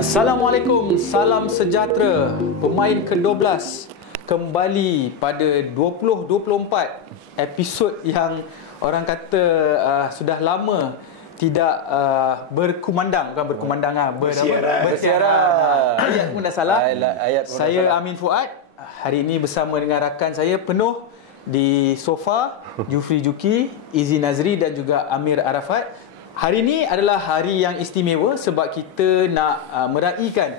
Assalamualaikum, salam sejahtera. Pemain ke-12 kembali pada 2024, episod yang orang kata sudah lama tidak berkumandang, bukan berkumandang, bersiaran. Ayat pun dah salah. Saya Amin Fuad. Hari ini bersama dengan rakan saya penuh di sofa, Jufri Juki, Izzy Nazri dan juga Amir Arafat. Hari ini adalah hari yang istimewa sebab kita nak meraihkan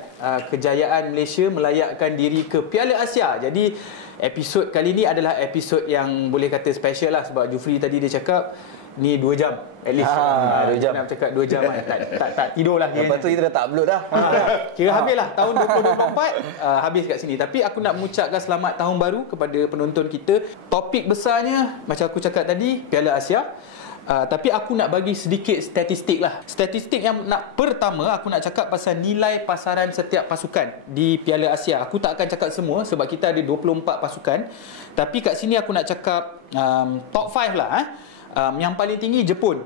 kejayaan Malaysia melayakkan diri ke Piala Asia. Jadi episod kali ini adalah episod yang boleh kata special lah sebab Jufri tadi dia cakap ni 2 jam at least. 2 jam. Nak cakap 2 jam tak tidur lah. Lepas tu kita dah tak upload dah. Kira habis lah tahun 2024 habis kat sini. Tapi aku nak mengucapkan selamat tahun baru kepada penonton kita. Topik besarnya macam aku cakap tadi, Piala Asia. Tapi aku nak bagi sedikit statistik lah. Statistik yang pertama aku nak cakap pasal nilai pasaran setiap pasukan di Piala Asia. Aku tak akan cakap semua sebab kita ada 24 pasukan. Tapi kat sini aku nak cakap top 5 lah. Yang paling tinggi Jepun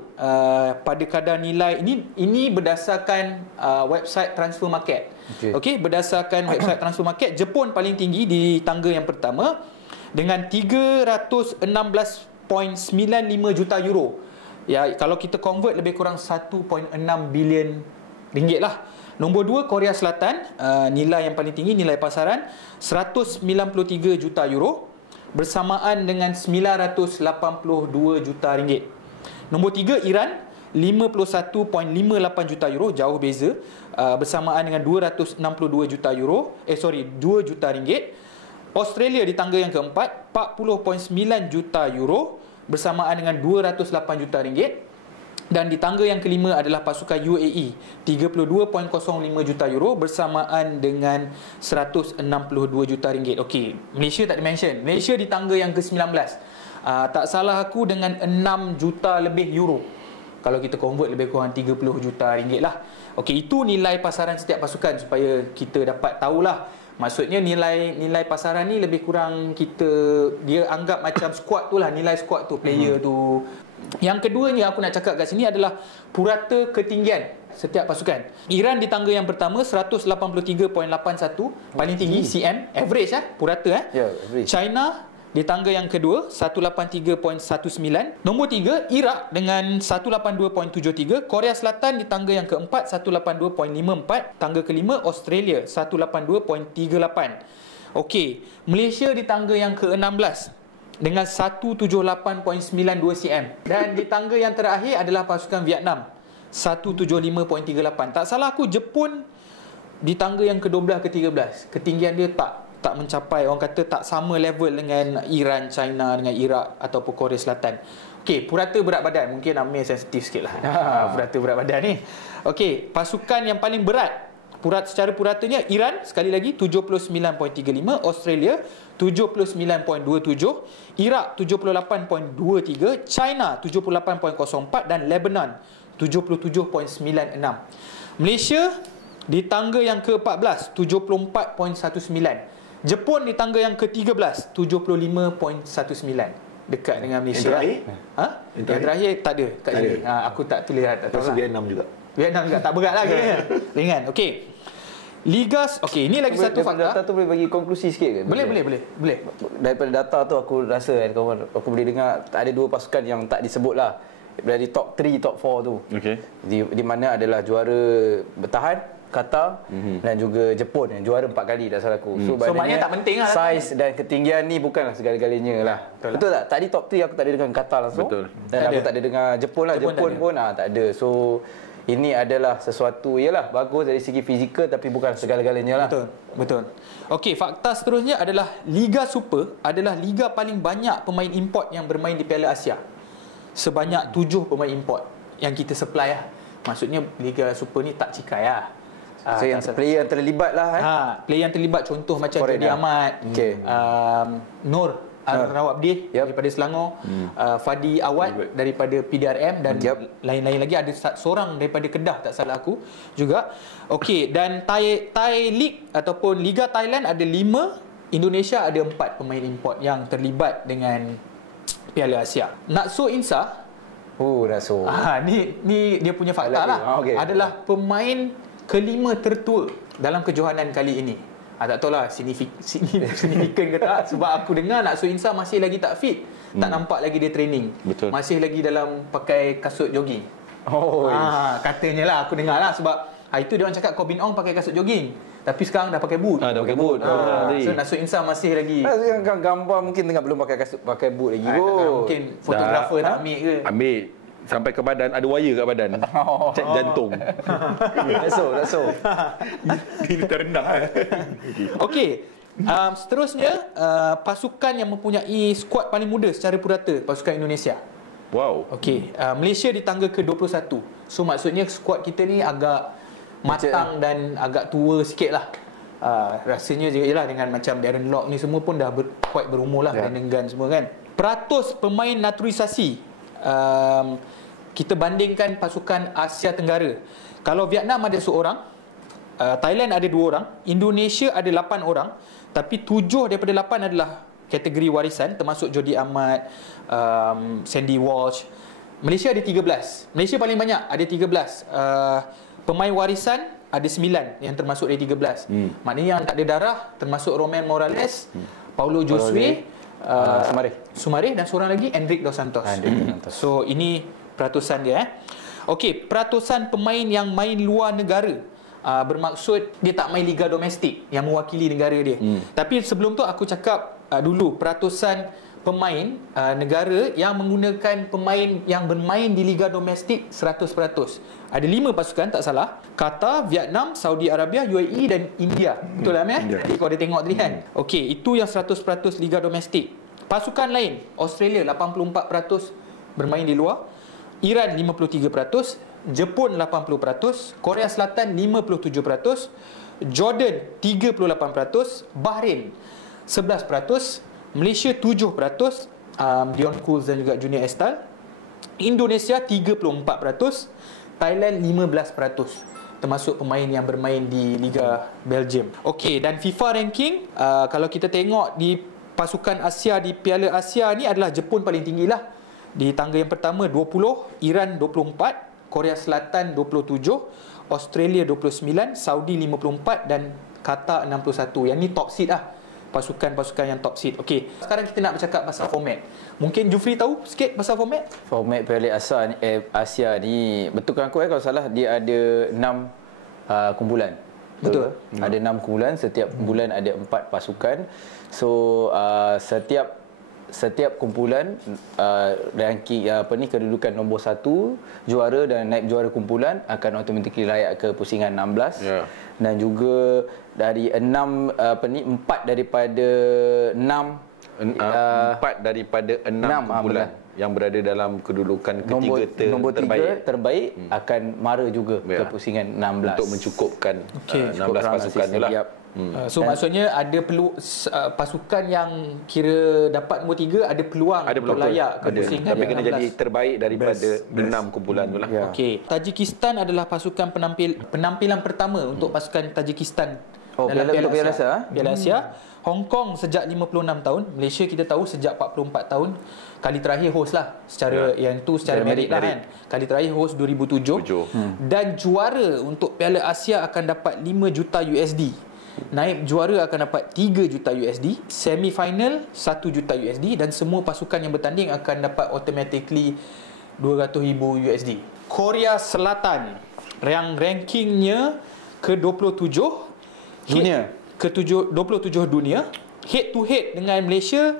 pada kadar nilai ini berdasarkan website Transfer Market. Okey, berdasarkan website Transfer Market, Jepun paling tinggi di tangga yang pertama dengan 316.95 juta euro. Ya, kalau kita convert lebih kurang 1.6 bilion ringgit lah. Nombor 2 Korea Selatan, nilai yang paling tinggi nilai pasaran 193 juta euro bersamaan dengan 982 juta ringgit. Nombor 3 Iran 51.58 juta euro, jauh beza, bersamaan dengan 262 juta euro 2 juta ringgit. Australia di tangga yang keempat 40.9 juta euro bersamaan dengan 208 juta ringgit. Dan di tangga yang kelima adalah pasukan UAE 32.05 juta euro bersamaan dengan 162 juta ringgit. Okey, Malaysia tak di-mention. Malaysia di tangga yang ke-19. Tak salah aku dengan 6 juta lebih euro. Kalau kita convert lebih kurang 30 juta ringgit lah. Okey, itu nilai pasaran setiap pasukan supaya kita dapat tahulah. Maksudnya nilai pasaran ni lebih kurang dia anggap macam squad tu lah, nilai squad tu, player tu. Yang keduanya aku nak cakap kat sini adalah purata ketinggian setiap pasukan. Iran di tangga yang pertama 183.81, paling tinggi cm, average purata average. China di tangga yang kedua 183.19. Nombor 3 Iraq dengan 182.73. Korea Selatan di tangga yang keempat 182.54. Tangga kelima Australia 182.38. Okey, Malaysia di tangga yang ke-16 dengan 178.92 cm. Dan di tangga yang terakhir adalah pasukan Vietnam 175.38. Tak salah aku Jepun di tangga yang ke-12 ke-13. Ketinggian dia tak mencapai, orang kata tak sama level dengan Iran, China dengan Iraq ataupun Korea Selatan. Okey, purata berat badan. Mungkin Amir sensitif sikit lah. Purata berat badan ni. Okey, pasukan yang paling berat secara puratanya Iran sekali lagi 79.35, Australia 79.27, Iraq 78.23, China 78.04 dan Lebanon 77.96. Malaysia di tangga yang ke-14 74.19. Jepun di tangga yang ke-13 75.19. Dekat dengan Malaysia. Yang terakhir? Yang terakhir tak ada kat sini. Aku tak tulis tak tahu. Vietnam juga. Vietnam juga tak berat lagi. Ringan. Okey. Ligas, okey, ini lagi satu fakta. Data tu boleh bagi konklusi sikit ke? Boleh. Daripada data tu aku rasa kawan, aku boleh dengar ada 2 pasukan yang tak disebut lah. Dari top 3, top 4 tu. Okey. Di mana adalah juara bertahan Qatar dan juga Jepun yang juara 4 kali tak salah aku. So maknanya tak penting lah. Saiz dan ketinggian ni bukanlah segala-galanya lah. Betul tak? Tadi top 3 aku tak ada dengar Qatar langsung. Betul. Dan aku tak ada dengar Jepun lah. Jepun pun tak ada. So ini adalah sesuatu bagus dari segi fizikal tapi bukan segala-galanya lah. Betul. Okey, fakta seterusnya adalah Liga Super adalah liga paling banyak pemain import yang bermain di Piala Asia. Sebanyak 7 pemain import yang kita supply lah. Maksudnya Liga Super ni tak cikai lah. So yang player yang terlibat lah player yang terlibat contoh macam Jody Ahmad, Nur Rawabdi daripada Selangor, Fadi Awad daripada PDRM dan lain-lain lagi, ada seorang daripada Kedah tak salah aku juga. Okey, dan Thai League ataupun Liga Thailand ada 5, Indonesia ada 4 pemain import yang terlibat dengan Piala Asia. Nakso Insa Nakso. Ni dia punya fakta lah. Adalah pemain kelima tertua dalam kejohanan kali ini. Tak tahulah signifikan ke tak, sebab aku dengar Naksul Insa masih lagi tak fit. Tak nampak lagi dia training. Betul. Masih lagi dalam pakai kasut jogging. Katanya lah, aku dengar lah, sebab itu dia orang cakap Corbin Ong pakai kasut jogging, tapi sekarang dah pakai boot. Dah pakai boot. So Naksul Insa masih lagi. Gambar mungkin tengah belum pakai boot lagi. Mungkin fotografer nak ambil ke? Ambil sampai ke badan, ada wire kat badan. Cek jantung. That's so. Ini terendah. Okey. Seterusnya, pasukan yang mempunyai skuad paling muda secara purata, pasukan Indonesia. Wow. Okey, Malaysia di tangga ke-21. So maksudnya skuad kita ni agak matang dan agak tua sikit lah. Rasanya je lah dengan macam Darren Lock ni semua pun dah quite berumur lah, Brandon Gunn semua kan. Peratus pemain naturalisasi, kita bandingkan pasukan Asia Tenggara. Kalau Vietnam ada seorang, Thailand ada 2 orang, Indonesia ada 8 orang, tapi 7 daripada 8 adalah kategori warisan, termasuk Jody Ahmad, Sandy Walsh. Malaysia ada 13. Malaysia paling banyak, ada 13. Pemain warisan ada 9 yang termasuk dari 13. Maknanya yang tak ada darah termasuk Romain Morales, Paulo Josue, Sumareh dan seorang lagi Enrique Dos Santos. So ini peratusan dia. Okey, peratusan pemain yang main luar negara. Bermaksud dia tak main liga domestik yang mewakili negara dia. Tapi sebelum tu aku cakap dulu peratusan pemain negara yang menggunakan pemain yang bermain di liga domestik 100%. Ada 5 pasukan tak salah. Qatar, Vietnam, Saudi Arabia, UAE dan India. Betul tak Amir? Jadi kau ada tengok tadi kan. Okey, itu yang 100% liga domestik. Pasukan lain, Australia 84% bermain di luar, Iran 53%, Jepun 80%, Korea Selatan 57%, Jordan 38%, Bahrain 11%, Malaysia 7%, Dion Kools dan juga Junior Estal, Indonesia 34%, Thailand 15%, termasuk pemain yang bermain di Liga Belgium. Okey, dan FIFA ranking, kalau kita tengok di pasukan Asia di Piala Asia ni adalah Jepun paling tinggi lah. Di tangga yang pertama 20, Iran 24, Korea Selatan 27, Australia 29, Saudi 54 dan Qatar 61. Yang ni top seed lah, pasukan-pasukan yang top seed. Okey, sekarang kita nak bercakap pasal format. Mungkin Jufri tahu sikit pasal format? Format Piala Asia ni, betulkan aku kalau salah, dia ada 6 kumpulan. Betul. Ada 6 kumpulan, setiap kumpulan ada 4 pasukan. So setiap kumpulan ranking kedudukan nombor 1 juara dan naib juara kumpulan akan automatically layak ke pusingan 16. Dan juga dari 4 daripada 6 kumpulan yang berada dalam kedudukan ketiga nombor terbaik akan mara juga ke pusingan 16 untuk mencukupkan 16 pasukan tu lah. So maksudnya ada pasukan yang kira dapat nombor 3 ada peluang untuk layak ke pusingan, tapi kena jadi terbaik daripada 6 kumpulan tu lah. Okey, Tajikistan adalah pasukan penampilan pertama untuk pasukan Tajikistan dalam Piala Asia. Hong Kong sejak 56 tahun, Malaysia kita tahu sejak 44 tahun. Kali terakhir host lah secara yang tu secara merit lah kan. Kali terakhir host 2007. Dan juara untuk Piala Asia akan dapat 5 juta USD. Naib juara akan dapat 3 juta USD, semi final 1 juta USD dan semua pasukan yang bertanding akan dapat automatically 200,000 USD. Korea Selatan yang rankingnya ke-27 dunia, ke-27 dunia, head to head dengan Malaysia.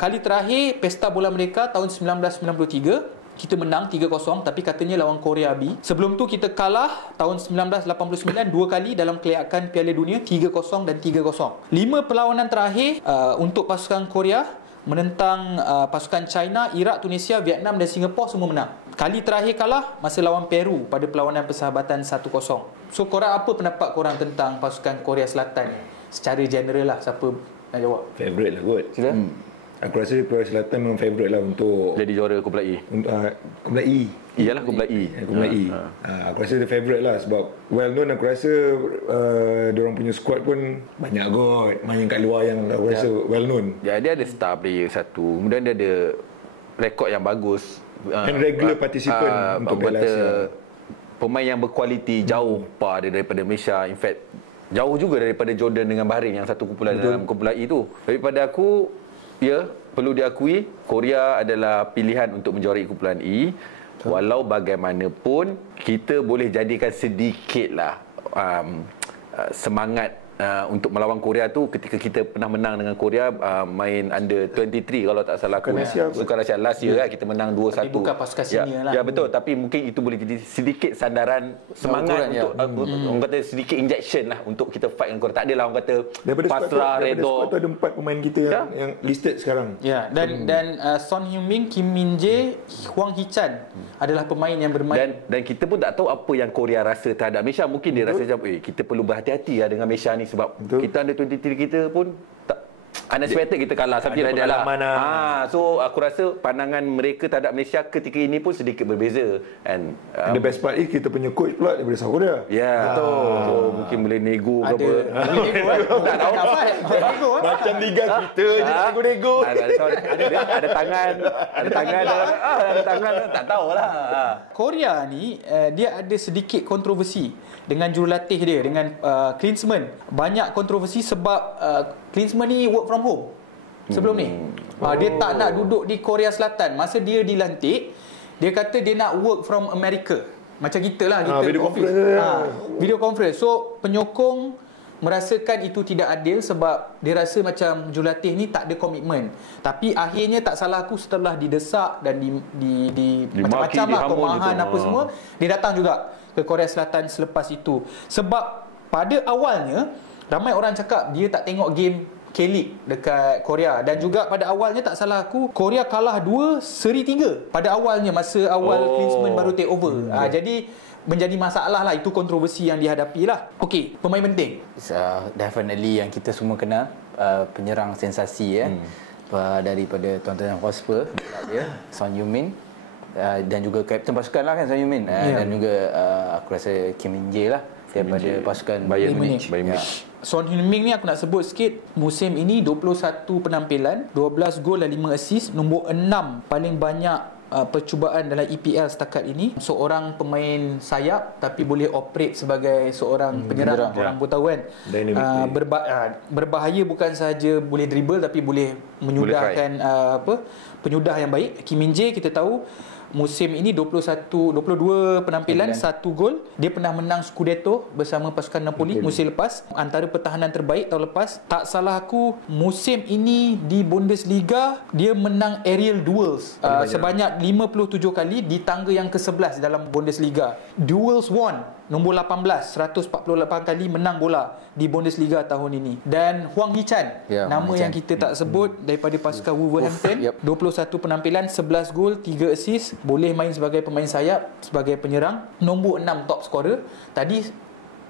Kali terakhir Pesta Bola Merdeka tahun 1993 kita menang 3-0, tapi katanya lawan Korea B. Sebelum tu kita kalah tahun 1989 2 kali dalam kelayakan Piala Dunia, 3-0 dan 3-0. 5 perlawanan terakhir untuk pasukan Korea menentang pasukan China, Iraq, Tunisia, Vietnam dan Singapura semua menang. Kali terakhir kalah masa lawan Peru pada perlawanan persahabatan 1-0. So korang, apa pendapat korang tentang pasukan Korea Selatan secara general lah? Siapa nak jawab? Favourite lah kot. Aku rasa Korea Selatan memang favourite lah untuk jadi juara Kumpulan E. Kumpulan E. Iyalah Kumpulan E. Kumpulan E. Aku rasa dia favourite lah sebab well known. Aku rasa diorang punya squad pun banyak kot main kat luar yang aku rasa well known. Ya, dia ada star player satu, kemudian dia ada rekod yang bagus and regular participant untuk Piala Asia. pemain yang berkualiti jauh daripada Malaysia. In fact, jauh juga daripada Jordan dengan Bahrain yang satu kumpulan dalam kumpulan E tu. Daripada aku, ya, perlu diakui Korea adalah pilihan untuk menjuarai kumpulan E. Walau bagaimanapun, kita boleh jadikan sedikitlah semangat untuk melawan Korea tu ketika kita pernah menang dengan Korea, main under 23 kalau tak salah aku. Bukan Malaysia last year kita menang 2-1. Tapi bukan pasukan senior lah. Ya betul, tapi mungkin itu boleh jadi sedikit sandaran semangat untuk orang kata sedikit injection lah untuk kita fight dengan Korea. Tak adalah orang kata pasrah, redha. Daripada ada 4 pemain kita yang listed sekarang. Ya, dan Son Heung-min, Kim Min-jae, Hwang Hee-chan adalah pemain yang bermain. Dan kita pun tak tahu apa yang Korea rasa terhadap Malaysia. Mungkin dia rasa macam kita perlu berhati-hati dengan Malaysia ni sebab kita under 23 kita pun tak unexpected kita kalah sampai dia lah. So aku rasa pandangan mereka terhadap Malaysia ketika ini pun sedikit berbeza. And the best part is kita punya coach pula daripada South Korea. Ya, betul. So mungkin boleh nego ke apa. Tak tahu. Macam liga kita je nego-nego. Ada tangan tak tahulah. Korea ni dia ada sedikit kontroversi dengan jurulatih dia, dengan Klinsmann. Banyak kontroversi sebab Klinsmann ni work from home sebelum ni. Dia tak nak duduk di Korea Selatan. Masa dia dilantik, dia kata dia nak work from America. Macam kita lah, kita video office. Video conference. So penyokong merasakan itu tidak adil sebab dia rasa macam jurulatih ni tak ada komitmen. Tapi akhirnya tak salah aku setelah didesak dan di macam-macam lah, kemahan apa semua, dia datang juga ke Korea Selatan selepas itu. Sebab pada awalnya ramai orang cakap dia tak tengok game K-League dekat Korea. Dan juga pada awalnya tak salah aku, Korea kalah 2 seri 3 pada awalnya, masa awal Klinsmann baru take over. Jadi menjadi masalah lah. Itu kontroversi yang dihadapi lah. Okey, pemain penting definitely yang kita semua kenal, penyerang sensasi daripada tuan-tuan Hotspur, dia Son Heung-min, dan juga kapten pasukan lah kan Son Heung-min, dan juga aku rasa Kim Min-jae lah daripada pasukan Bayern Munich. Son Heung-min ni aku nak sebut sikit. Musim ini 21 penampilan, 12 gol dan 5 assist, nombor 6 paling banyak percubaan dalam EPL setakat ini. Seorang pemain sayap tapi boleh operate sebagai seorang penyerang. Orang pun tahu kan, berbahaya bukan sahaja boleh dribble tapi boleh menyudahkan penyudah yang baik. Kim Min-jae kita tahu musim ini 22 penampilan, 1 gol. Dia pernah menang Scudetto bersama pasukan Napoli musim lepas. Antara pertahanan terbaik tahun lepas. Tak salah aku, musim ini di Bundesliga dia menang aerial duels sebanyak 57 kali di tangga yang ke-11 dalam Bundesliga. Duels won nombor 18, 148 kali menang bola di Bundesliga tahun ini. Dan Hwang Hee-chan, nama yang kita tak sebut, daripada pasukan Wolverhampton, 21 penampilan, 11 gol, 3 assist, boleh main sebagai pemain sayap, sebagai penyerang, nombor 6 top scorer. Tadi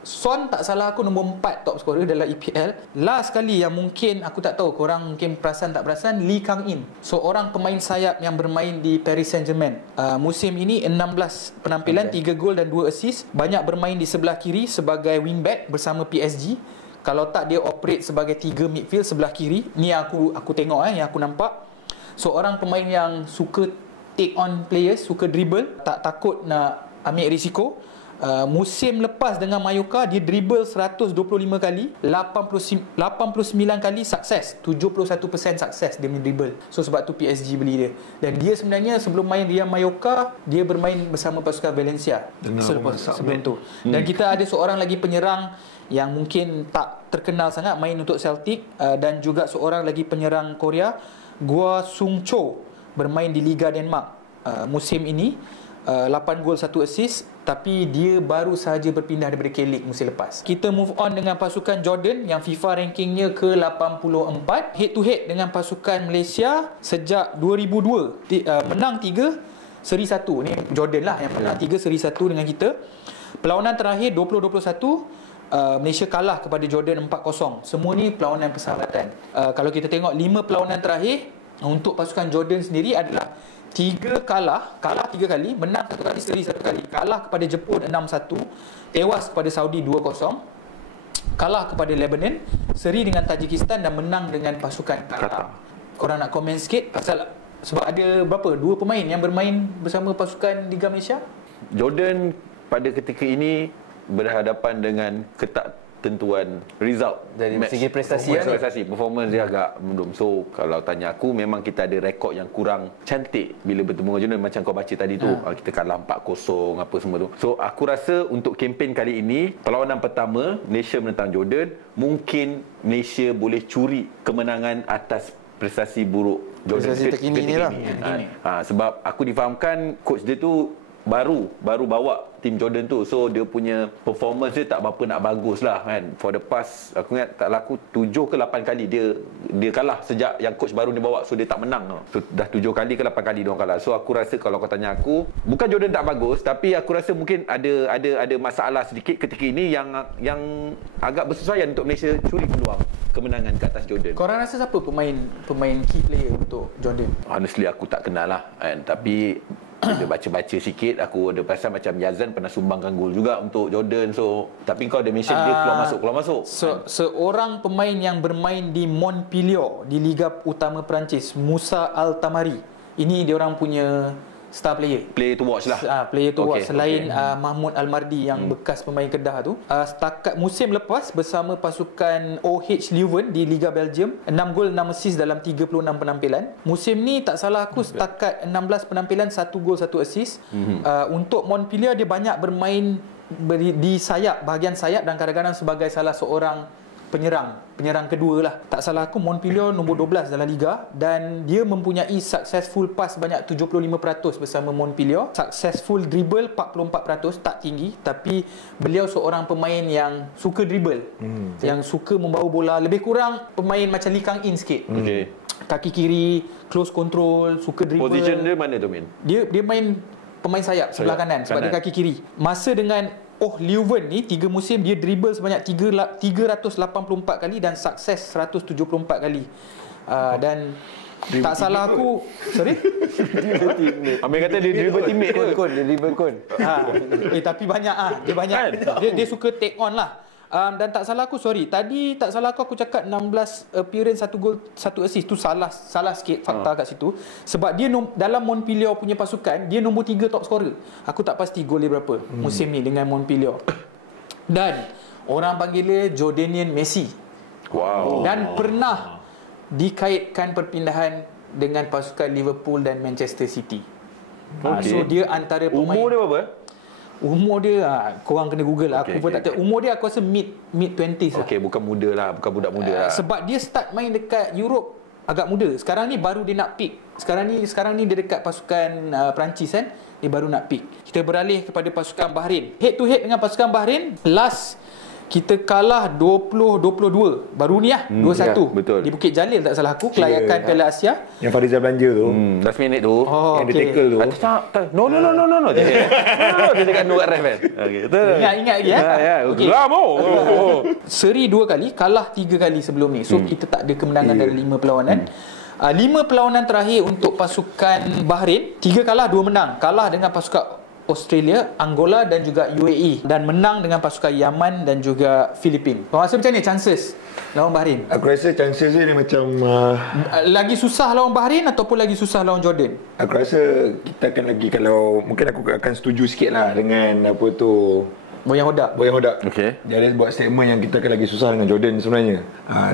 Son tak salah aku nombor 4 top scorer dalam EPL. Last kali yang mungkin aku tak tahu, korang mungkin perasan tak perasan, Lee Kang-in, seorang pemain sayap yang bermain di Paris Saint-Germain. Musim ini 16 penampilan, 3 gol dan 2 assist. Banyak bermain di sebelah kiri sebagai wingback bersama PSG. Kalau tak, dia operate sebagai 3 midfield sebelah kiri. Ni aku tengok yang aku nampak. Seorang pemain yang suka take on players, suka dribble, tak takut nak ambil risiko. Musim lepas dengan Mallorca dia dribble 125 kali, 89 kali sukses, 71% sukses dia dribble. So sebab tu PSG beli dia. Dan dia sebenarnya sebelum main Real Mallorca, dia bermain bersama pasukan Valencia sebelum tu. Dan kita ada seorang lagi penyerang yang mungkin tak terkenal sangat, main untuk Celtic, dan juga seorang lagi penyerang Korea, Gwa Sung-cho, bermain di Liga Denmark musim ini. 8 gol 1 assist, tapi dia baru sahaja berpindah daripada K-League musim lepas. Kita move on dengan pasukan Jordan yang FIFA rankingnya ke-84, head to head dengan pasukan Malaysia sejak 2002. Menang 3, seri 1. Ni Jordan lah yang menang 3, seri 1 dengan kita. Perlawanan terakhir 2021, Malaysia kalah kepada Jordan 4-0. Semua ni perlawanan persahabatan. Kalau kita tengok 5 perlawanan terakhir untuk pasukan Jordan sendiri adalah 3 kalah 3 kali, menang 1 kali, seri 1 kali. Kalah kepada Jepun 6-1, tewas kepada Saudi 2-0, kalah kepada Lebanon, seri dengan Tajikistan dan menang dengan pasukan Qatar. Korang nak komen sikit pasal, sebab ada berapa? 2 pemain yang bermain bersama pasukan Liga Malaysia? Jordan pada ketika ini berhadapan dengan tentuan result dari segi prestasi performance dia agak mendum. So kalau tanya aku, memang kita ada rekod yang kurang cantik bila bertemu dengan Jordan. Macam kau baca tadi tu, kita kalah 4-0 apa semua tu. So aku rasa untuk kempen kali ini, perlawanan pertama Malaysia menentang Jordan, mungkin Malaysia boleh curi kemenangan atas prestasi buruk Jordan terkini ni lah. Sebab aku difahamkan coach dia tu baru bawa tim Jordan tu, so dia punya performance dia tak berapa nak bagus lah kan. For the past, aku ingat tak laku 7 ke 8 kali dia kalah sejak yang coach baru dia bawa, so dia tak menang. So dah 7 kali ke 8 kali dia orang kalah. So aku rasa kalau kau tanya aku, bukan Jordan tak bagus, tapi aku rasa mungkin ada masalah sedikit ketika ini yang agak bersesuaian untuk Malaysia curi peluang kemenangan ke atas Jordan. Korang rasa siapa pemain key player untuk Jordan? Honestly aku tak kenal lah kan, tapi bila baca-baca sikit, aku ada perasan macam Yazan pernah sumbangkan gol juga untuk Jordan. So tapi kau ada mention dia keluar masuk. So seorang pemain yang bermain di Montpellier di Liga Utama Perancis, Moussa Altamari. Ini dia orang punya star player to watch lah. Player to watch selain Mahmoud Almardi yang bekas pemain Kedah tu. Setakat musim lepas bersama pasukan OH Leuven di Liga Belgium, 6 gol 6 assist dalam 36 penampilan. Musim ni tak salah aku setakat 16 penampilan, 1 gol 1 assist. Untuk Montpellier dia banyak bermain di sayap, bahagian sayap, dan kadang-kadang sebagai salah seorang penyerang kedua lah. Tak salah aku Montpellier nombor 12 dalam liga, dan dia mempunyai successful pass banyak 75% bersama Montpellier. Successful dribble 44%, tak tinggi, tapi beliau seorang pemain yang suka dribble, yang suka membawa bola, lebih kurang pemain macam Lee Kang In sikit. Kaki kiri, close control, suka dribble. Position dia mana tu, Min? Dia main pemain sayap sebelah kanan sebab dia kaki kiri. Masa dengan Leuven ni 3 musim dia dribble sebanyak 384 kali dan sukses 174 kali. Dan tak salah aku, sorry? Amir kata dia dribble teammate dia dribble kon. Tapi banyak dia banyak. Dia suka take on lah. Dan tak salah aku, tadi tak salah aku cakap 16 appearance, 1 gol 1 assist tu salah sikit fakta kat situ. Sebab dia dalam Montpellier punya pasukan dia nombor 3 top scorer. Aku tak pasti gol dia berapa musim ni dengan Montpellier. Dan orang panggil dia Jordanian Messi. Dan pernah dikaitkan perpindahan dengan pasukan Liverpool dan Manchester City. So dia antara pemain. Umur dia berapa? Umur dia korang kena google lah. Aku pun tak tahu. Umur dia aku rasa mid 20s lah. Bukan muda lah, bukan budak muda lah. Sebab dia start main dekat Europe agak muda. Sekarang ni baru dia nak peak. Sekarang ni dia dekat pasukan Perancis kan. Dia baru nak peak. Kita beralih kepada pasukan Bahrain. Head to head dengan pasukan Bahrain, last kita kalah 20-22. Baru ni lah 2-1 betul. di Bukit Jalil tak salah aku, kelayakan Piala Asia. Yang Farizal belanja tu. Last minute tu. Yang dia tackle tu. No. Dia dekat no ref kan. Ingat lagi Okay. Seri 2 kali, kalah 3 kali sebelum ni. So kita tak ada kemenangan dari 5 perlawanan. 5 perlawanan terakhir untuk pasukan Bahrain, 3 kalah 2 menang. Kalah dengan pasukan Australia, Angola dan juga UAE, dan menang dengan pasukan Yaman dan juga Filipina. Kau rasa macam ni chances lawan Bahrain? Aku rasa chances dia macam lagi susah lawan Bahrain ataupun lagi susah lawan Jordan? aku rasa kita akan lagi, kalau mungkin aku akan setuju sikit lah dengan apa tu, Boyan Hodak. Okay. Dia ada buat statement yang kita akan lagi susah dengan Jordan sebenarnya.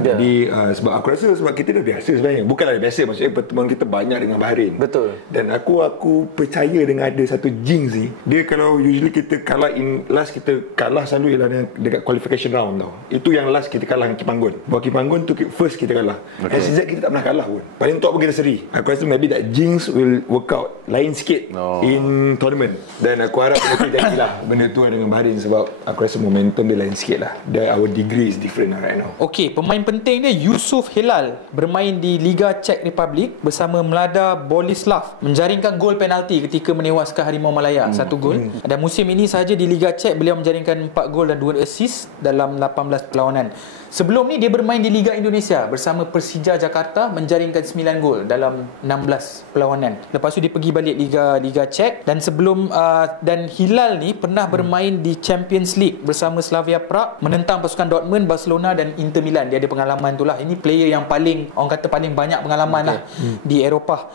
Jadi sebab aku rasa sebab kita dah biasa sebenarnya. Bukanlah biasa, maksudnya pertemuan kita banyak dengan Bahrain. Betul. Dan aku percaya dengan ada satu jinx ni. Dia kalau usually kita kalah last kita kalah selalu ialah dekat qualification round tau. Itu yang last kita kalah dengan Kipanggun. Buat Kipanggun tu first kita kalah. Dan sejak kita tak pernah kalah pun. Paling top pun kita seri. Aku rasa maybe that jinx will work out lain sikit in tournament. Dan aku harap kita jadilah benda tu dengan Bahrain, sebab aku rasa momentum dia lain sikit lah. Our degree is different lah right now. Okey, pemain penting dia Yusuf Hilal, bermain di Liga Czech Republic bersama Mlada Boleslav, menjaringkan gol penalti ketika menewaskan Harimau Malaya, 1 gol. Dan musim ini sahaja di Liga Czech beliau menjaringkan 4 gol dan 2 assist dalam 18 perlawanan. Sebelum ni dia bermain di Liga Indonesia bersama Persija Jakarta, menjaringkan 9 gol dalam 16 perlawanan. Lepas tu dia pergi balik Liga Czech, dan sebelum dan Hilal ni pernah bermain di Champions League bersama Slavia Prague, menentang pasukan Dortmund, Barcelona dan Inter Milan. Dia ada pengalaman tu lah. Ini player yang paling, orang kata paling banyak pengalaman lah di Eropah.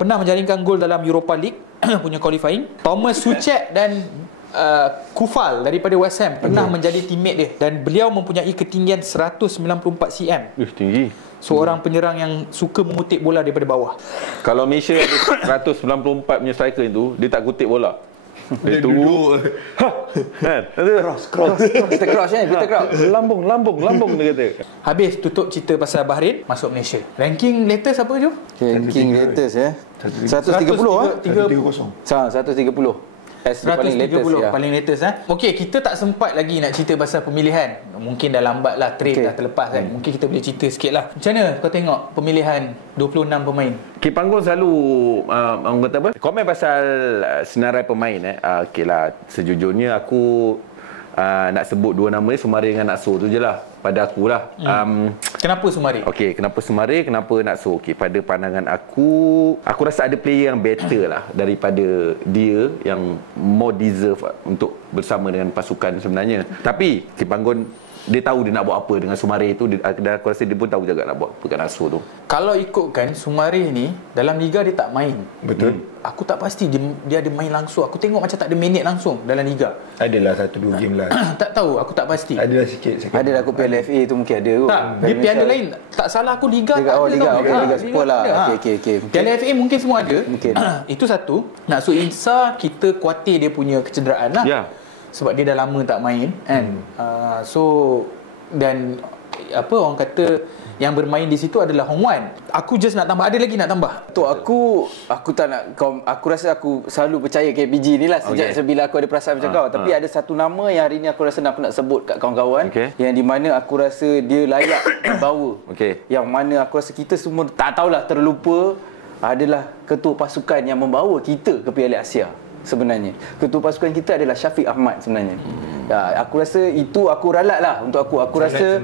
Pernah menjaringkan gol dalam Europa League punya qualifying. Thomas Soucek dan Kufal daripada West Ham pernah menjadi teammate dia dan beliau mempunyai ketinggian 194 cm. Tinggi. Seorang penyerang yang suka mengutip bola daripada bawah. Kalau Malaysia ada 194 punya striker itu, dia tak kutip bola. Dia tunggu. Kan? Kita cross kan? Kita cross. Lambung dia kata. Habis tutup cerita pasal Bahrain, masuk Malaysia. Ranking latest apa je? Ranking latest 130 130. Paling latest, 130 paling latest Okey, kita tak sempat lagi nak cerita pasal pemilihan. Mungkin dah lambat lah, trade dah terlepas kan. Mungkin kita boleh cerita sikit lah. Macam mana kau tengok pemilihan 26 pemain? Kipanggung selalu orang kata apa? Komen pasal senarai pemain okey lah, sejujurnya aku nak sebut dua nama ni, Sumari dengan Nakso tu je lah pada aku lah. Kenapa Sumari? Okey, kenapa Sumari, kenapa Nakso? Okey, pada pandangan aku rasa ada player yang better lah daripada dia, yang more deserve untuk bersama dengan pasukan sebenarnya. Tapi Kipanggung dia tahu dia nak buat apa dengan Sumari tu, dan aku rasa dia pun tahu juga nak buat apa dengan Nakso tu. Kalau ikutkan Sumari ni dalam liga dia tak main. Betul. Aku tak pasti dia ada main langsung. Aku tengok macam tak ada minit langsung dalam liga. Adalah 1-2 game lah. Tak tahu, aku tak pasti. Adalah sikit. Adalah aku Piala FA tu mungkin ada kot. Tak, dia piala lain tak salah aku liga tak ada. Liga, tau. Liga Sport lah. Okey. Piala FA mungkin semua ada. Mungkin. Itu satu. Naksu Insa kita khawatir dia punya kecederaan lah. Ya. Sebab dia dah lama tak main kan. So dan apa orang kata yang bermain di situ adalah Hong Wan. Aku just nak tambah, ada lagi nak tambah. Tu aku tak nak aku rasa aku selalu percaya KPG ni lah sejak bila aku ada perasaan macam kau. Tapi ada satu nama yang hari ni aku rasa aku nak sebut kat kawan-kawan, yang di mana aku rasa dia layak dibawa. Yang mana aku rasa kita semua tak tahulah, terlupa, adalah ketua pasukan yang membawa kita ke Piala Asia. Sebenarnya ketua pasukan kita adalah Syafiq Ahmad sebenarnya. Ya, aku rasa itu aku ralat lah untuk aku. Aku rasa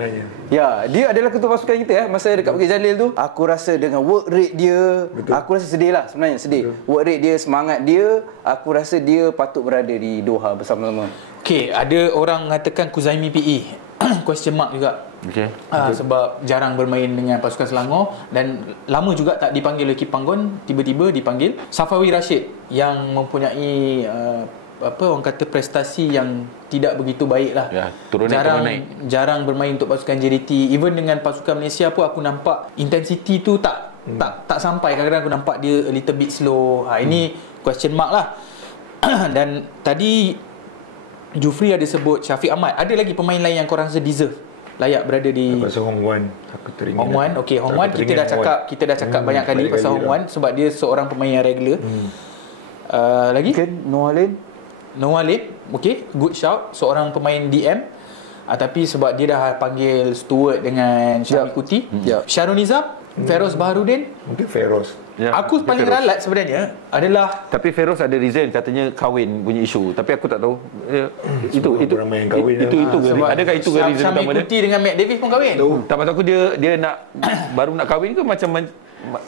ya, dia adalah ketua pasukan kita masa dekat Bukit Jalil tu. Aku rasa dengan work rate dia, aku rasa sedih lah sebenarnya, sedih. Work rate dia, semangat dia, aku rasa dia patut berada di Doha bersama-sama. Okey, ada orang mengatakan Kuzaimi PE. Question mark juga. Sebab jarang bermain dengan pasukan Selangor dan lama juga tak dipanggil oleh Kipanggung, tiba-tiba dipanggil. Safawi Rashid yang mempunyai orang kata prestasi yang tidak begitu baik lah. Jarang bermain untuk pasukan JDT. Even dengan pasukan Malaysia pun aku nampak intensity tu tak sampai. Kadang-kadang aku nampak dia a little bit slow. Ini question mark lah. Dan tadi Jufri ada sebut Syafiq Ahmad. Ada lagi pemain lain yang korang rasa deserve, layak berada di pasal Hong Wan. Aku teringat Hong Wan. Okey, Hong Wan kita dah cakap banyak kali pasal Hong Wan sebab dia seorang pemain yang regular. Lagi Noah Lim. Okey, good shout, seorang pemain DM. Tapi sebab dia dah panggil Stewart dengan Syami Kuti. Syarul Nizam, Feroz Baharudin. Mungkin Feroz. Aku paling ralat sebenarnya adalah, tapi Feroz ada reason, katanya kahwin punya isu, tapi aku tak tahu. Itu ramai yang kahwin. Itu adakah itu reason Syami utama dia? Kuti dengan Matt Davis pun kahwin. Tak, maksud aku dia nak baru nak kahwin ke macam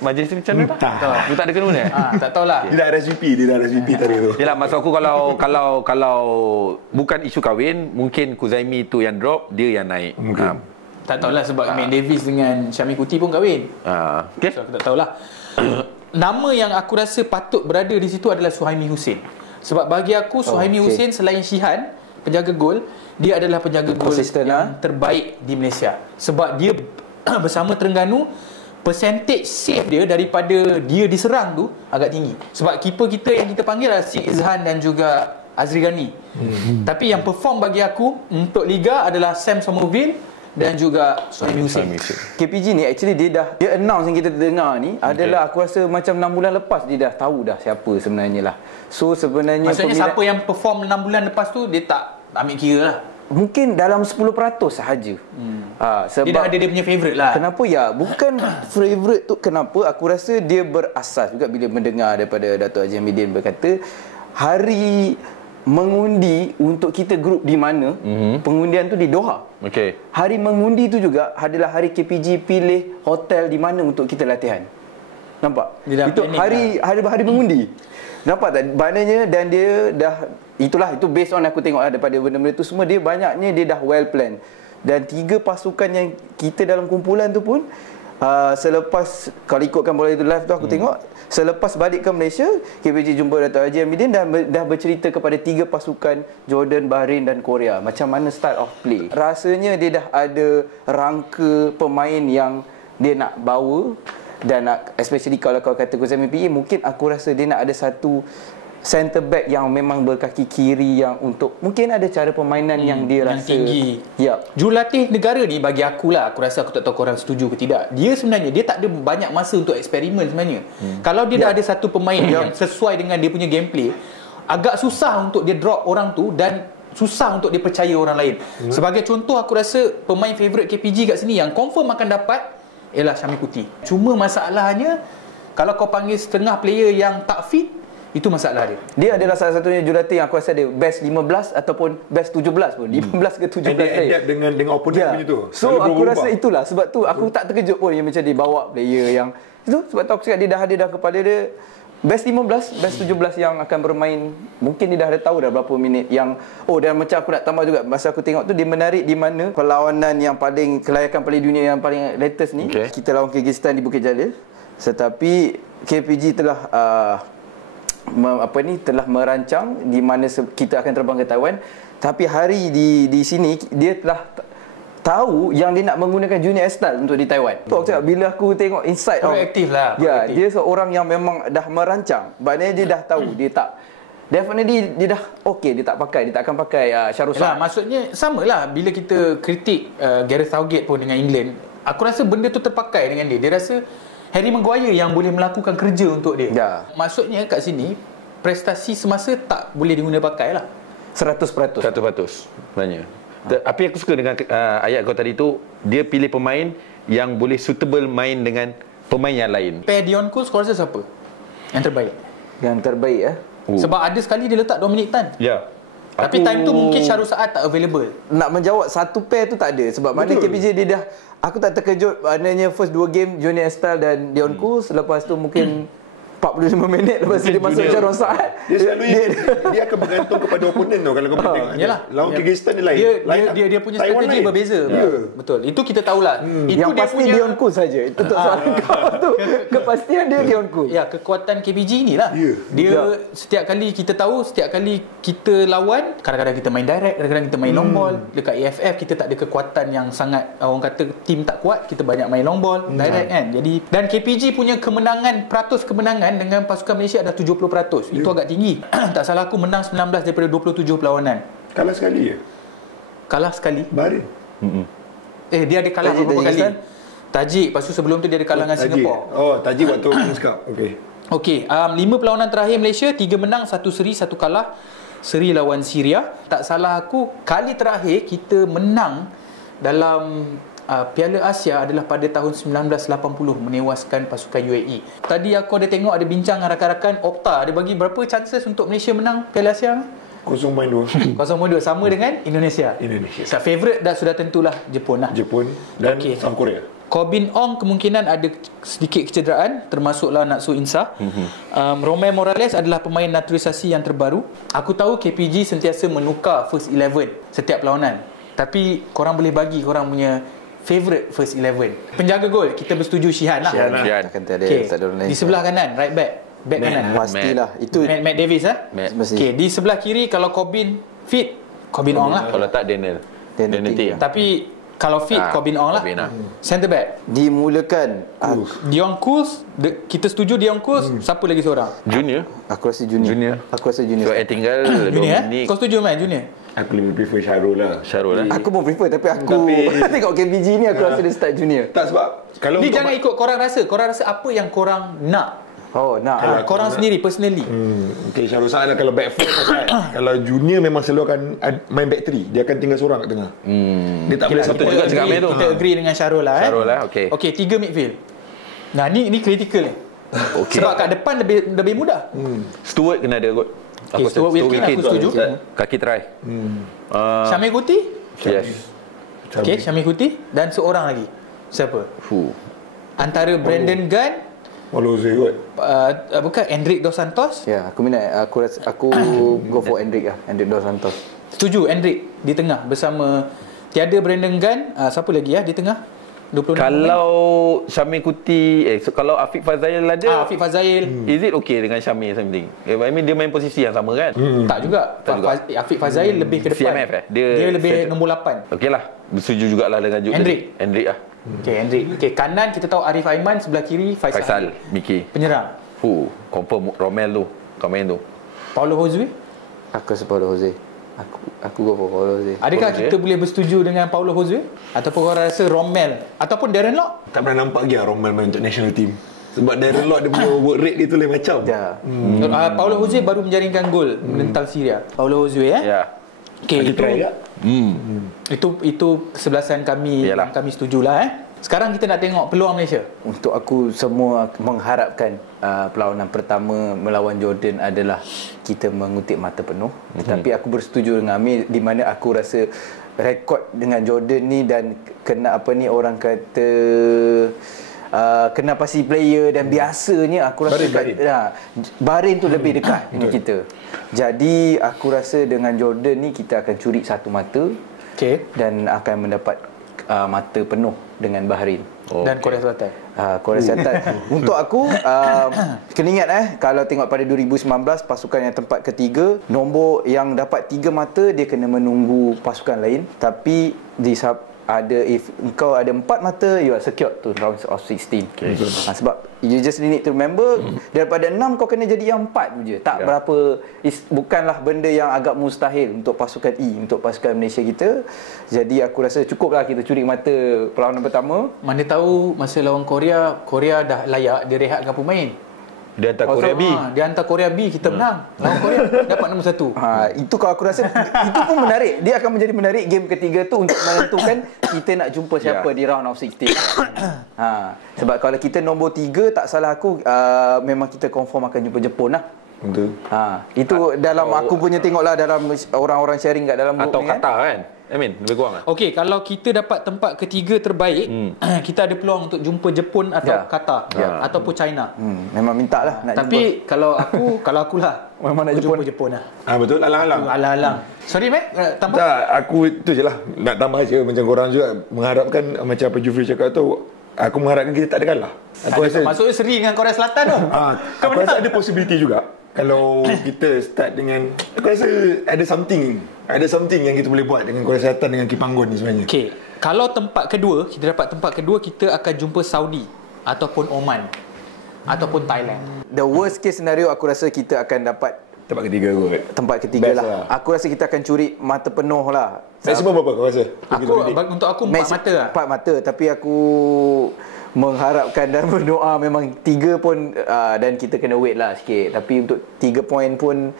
majlis macam mana? Tak ada kena mana? Tak tahulah. Dia dah RSVP tadi tu. Yalah, maksud aku kalau bukan isu kahwin, mungkin Kuzaimi tu yang drop, dia yang naik. Tak tahulah sebab Matt Davis dengan Syami Kuti pun kahwin. So aku tak tahulah. Nama yang aku rasa patut berada di situ adalah Suhaimi Hussein. Sebab bagi aku Suhaimi Hussein selain Shihan, penjaga gol, dia adalah penjaga gol yang terbaik di Malaysia. Sebab dia bersama Terengganu, percentage save dia daripada dia diserang tu agak tinggi. Sebab keeper kita yang kita panggil adalah Si Izhan dan juga Azri Ghani. Tapi yang perform bagi aku untuk Liga adalah Sam Somerville dan juga Suhaimi Hussein. KPG ni actually dia announce yang kita dengar ni adalah aku rasa macam 6 bulan lepas dia dah tahu dah siapa sebenarnya lah. So sebenarnya maksudnya siapa yang perform 6 bulan lepas tu dia tak ambil kira lah. Mungkin dalam 10% sahaja. Sebab dia dah ada dia punya favourite lah. Kenapa bukan favourite tu, kenapa aku rasa dia berasas juga bila mendengar daripada Dato' Haji Hamidin berkata hari mengundi untuk kita grup di mana, pengundian tu di Doha. Hari mengundi tu juga adalah hari KPG pilih hotel di mana untuk kita latihan. Nampak? Itu hari mengundi. Nampak tak? Maknanya, dan dia dah, itu based on aku tengok daripada benda-benda tu semua, dia banyaknya dia dah well planned. Dan 3 pasukan yang kita dalam kumpulan tu pun Selepas kalau ikutkan bola itu live tu aku tengok, selepas balik ke Malaysia, KPG jumpa Dato' Haji Hamidin dan dah bercerita kepada 3 pasukan, Jordan, Bahrain dan Korea, macam mana style of play. Rasanya dia dah ada rangka pemain yang dia nak bawa, dan nak, especially kalau kau kata Kusami PE, mungkin aku rasa dia nak ada satu centre back yang memang berkaki kiri, yang untuk mungkin ada cara permainan yang dia yang rasa tinggi. Ya. Jurulatih negara ni bagi akulah, aku rasa, aku tak tahu korang setuju ke tidak, dia sebenarnya dia tak ada banyak masa untuk eksperimen sebenarnya. Kalau dia dah ada satu pemain yang sesuai dengan dia punya gameplay, agak susah untuk dia drop orang tu dan susah untuk dia percaya orang lain. Sebagai contoh, aku rasa pemain favourite KPG kat sini yang confirm akan dapat ialah Syamil Kuti. Cuma masalahnya, kalau kau panggil setengah player yang tak fit, itu masalah dia. Dia adalah salah satunya jurulatih yang aku rasa dia best 15 ataupun best 17 pun. 15 ke 17 dia adapt dengan opponent punya tu. So aku rasa itulah sebab tu aku tak terkejut pun yang macam dia bawa player yang itu, sebab tu aku cakap dia dah ada dah kepala dia best 15, best 17 yang akan bermain. Mungkin dia dah ada tahu dah berapa minit yang dan macam aku nak tambah juga, masa aku tengok tu dia menarik di mana perlawanan yang paling kelayakan Piala Dunia yang paling latest ni, kita lawan Kyrgyzstan di Bukit Jalil. Tetapi KPG telah telah merancang di mana kita akan terbang ke Taiwan, tapi hari di sini dia telah tahu yang dia nak menggunakan junior style untuk di Taiwan. Tu aku cakap, bila aku tengok inside Proaktif lah. Ya, dia seorang yang memang dah merancang. Maknanya dia dah tahu, dia tak definitely dia dah dia tak akan pakai Syarul Saad. Maksudnya samalah bila kita kritik Gareth Southgate pun dengan England, aku rasa benda tu terpakai dengan dia. Dia rasa Harry Maguire yang boleh melakukan kerja untuk dia. Ya. Maksudnya kat sini prestasi semasa tak boleh diguna pakai lah. 100%. Sebenarnya. Apa yang aku suka dengan ayat kau tadi tu, dia pilih pemain yang boleh suitable main dengan pemain yang lain. Pair Dion Coles, kau rasa siapa yang terbaik? Yang terbaik Sebab ada sekali dia letak Dominic Tan. Ya. Tapi time tu mungkin Syarul Saad tak available. Nak menjawab satu pair tu tak ada. Sebab mana KPJ dia dah, aku tak terkejut maknanya first 2 game Junior Estal dan Dion Coles, lepas tu mungkin 45 minit lepas tu dia masuk Syarul Saad. Dia selalu dia akan bergantung kepada opponent tu. Kalau kau tengok Yalah. lawan Kyrgyzstan dia lain. Dia punya strategi berbeza. Betul. Itu kita tahulah. Itu yang dia pasti punya Dion Coles saja. Itu tak soalan kau tu. Kepastian dia Dion Coles. Ya, kekuatan KPG inilah. Dia setiap kali kita tahu, setiap kali kita lawan, kadang-kadang kita main direct, kadang-kadang kita main long ball. Dekat AFF kita tak ada kekuatan yang sangat, orang kata tim tak kuat, kita banyak main long ball, direct kan. Jadi dan KPG punya peratus kemenangan dengan pasukan Malaysia adalah 70%. Itu agak tinggi. Tak salah aku menang 19 daripada 27 perlawanan. Kalah sekali Kalah sekali. Bahrain. Dia ada kalah beberapa kali. Tajik, lepas tu sebelum tu dia ada kalah dengan Singapura. Tajik waktu Kings Cup. Okey, 5 perlawanan terakhir Malaysia, 3 menang, 1 seri, 1 kalah. Seri lawan Syria. Tak salah aku, kali terakhir kita menang dalam Piala Asia adalah pada tahun 1980, menewaskan pasukan UAE. Tadi aku ada tengok, ada bincang dengan rakan-rakan Opta, dia bagi berapa chances untuk Malaysia menang Piala Asia? 0.2. 0.2, sama dengan Indonesia. Favourite dah sudah tentulah Jepun lah. Jepun dan South Korea. Corbin Ong kemungkinan ada sedikit kecederaan, termasuklah Natsu Insa. Romel Morales adalah pemain naturalisasi yang terbaru. Aku tahu KPG sentiasa menukar first 11 setiap perlawanan, tapi korang boleh bagi korang punya favourite first 11. Penjaga gol kita bersetuju Shihan lah. Di sebelah kanan, right back kanan pastilah itu Matt Davis di sebelah kiri kalau Corbin fit, Corbin Ong lah. Kalau tak Daniel T. Tapi kalau fit Corbin Ong lah. Centre back dimulakan Dion Coles, kita setuju Dion Coles. Siapa lagi seorang? Junior. Aku rasa Junior. So tinggal Junior. Kau setuju main Junior? Aku lebih prefer Syarul lah. Aku pun prefer, tapi aku tengok KPG ni aku rasa dia start Junior. Tak, sebab kalau ni jangan ikut korang rasa apa yang korang nak. Korang sendiri personally. Syarul Saad kalau back four kalau Junior memang selalu akan main back three. Dia akan tinggal seorang kat tengah. Dia tak boleh satu juga cakap main tu. Kita agree dengan Syarul lah. Okey, 3 midfield. Nah, ni critical ni. Sebab kat depan lebih mudah. Stewart kena ada kot. Stewart Wilkin aku setuju. Kaki try. Syamil Kuti? Yes. Syamil Kuti dan seorang lagi. Siapa? Antara Brandon Gunn, Maloze kot. Bukan Endrick Dos Santos? Ya, aku minat. Aku go for Endrick Dos Santos. Setuju Endrick di tengah bersama tiada Brandon Gunn. Siapa lagi di tengah? 26 Kalau Syamil Kuti kalau Afiq Fazail ada, Afiq Fazail. is it okay dengan Syamil something? I mean dia main posisi yang sama kan? Tak juga. Afiq Fazail lebih ke depan. CMF Dia lebih nombor 8. Okeylah, bersetuju jugalah dengan Hendrik lah. Okey, Hendrik. Okey, kanan kita tahu Arif Aiman, sebelah kiri Faisal Miki. Penyerang. Confirm Romel tu. Kau main tu. Paulo Jose. Aku rasa Paulo Jose. Aku go for Paulo Jose. Adakah kita boleh bersetuju dengan Paulo Jose? Ataupun kau rasa Romel ataupun Darren Lock? Tak pernah nampak lagi Romel main untuk national team. Sebab Darren Lock dia punya work rate dia tu lain macam. Ya. Paulo Jose baru menjaringkan gol menentang Syria. Paulo Jose Ya. Okey, itu try tak? itu kesebelasan kami. Yalah. Kami setujulah. Sekarang kita nak tengok peluang Malaysia. Untuk aku semua mengharapkan perlawanan pertama melawan Jordan adalah kita mengutip mata penuh. Tetapi aku bersetuju dengan Amir di mana aku rasa rekod dengan Jordan ni dan kena orang kata kena pasti player dan biasanya aku rasa Bahrain tu lebih dekat dengan kita. Jadi aku rasa dengan Jordan ni kita akan curi satu mata dan akan mendapat mata penuh dengan Bahrain dan Korea Selatan. Korea Selatan. Untuk aku kena ingat kalau tengok pada 2019 pasukan yang tempat ketiga, nombor yang dapat 3 mata dia kena menunggu pasukan lain, tapi if engkau ada 4 mata, you are secured to round of 16. Sebab you just need to remember daripada 6 kau kena jadi yang 4 je. Tak berapa, bukanlah benda yang agak mustahil untuk pasukan untuk pasukan Malaysia kita. Jadi aku rasa cukuplah kita curi mata perlawanan pertama. Mana tahu masa lawan Korea dah layak dia rehatkan pemain. Dia hantar Korea B. Dia hantar Korea B, kita menang. Lawan Korea dapat nombor 1. Itu kalau aku rasa itu pun menarik. Dia akan menjadi menarik game ketiga tu untuk menentukan kita nak jumpa siapa di round of 16. Sebab kalau kita nombor 3 tak salah aku memang kita confirm akan jumpa Jepun lah. Betul. Itu dalam aku punya tengoklah dalam orang-orang sharing kat dalam Atau group ni Qatar kan? Lebih kurang kan? Okey, kalau kita dapat tempat ketiga terbaik, kita ada peluang untuk jumpa Jepun atau Qatar ataupun China. Memang minta lah nak Tapi kalau akulah memang nak jumpa Jepun lah. Betul, alang-alang. Alang-alang. Sorry Mac, tambah. Tak, aku itu je lah. Nak tambah je macam korang juga mengharapkan macam apa Jufri cakap tu. Aku mengharapkan kita tak ada kalah. Aku rasa Maksudnya seri dengan Korea Selatan tu. aku rasa ada possibility juga. Kalau kita start dengan, aku rasa ada something yang kita boleh buat dengan Korea Selatan dengan Kipanggon ni sebenarnya. Okey, kalau tempat kedua, kita dapat tempat kedua, kita akan jumpa Saudi ataupun Oman ataupun Thailand. The worst case scenario aku rasa kita akan dapat Tempat ketiga kot. tempat ketiga Best lah. Aku rasa kita akan curi mata penuh lah. Maximum berapa kau rasa? Untuk aku 4 mata lah. 4 mata, tapi aku mengharapkan dan berdoa memang 3 pun dan kita kena wait lah sikit. Tapi untuk 3 poin pun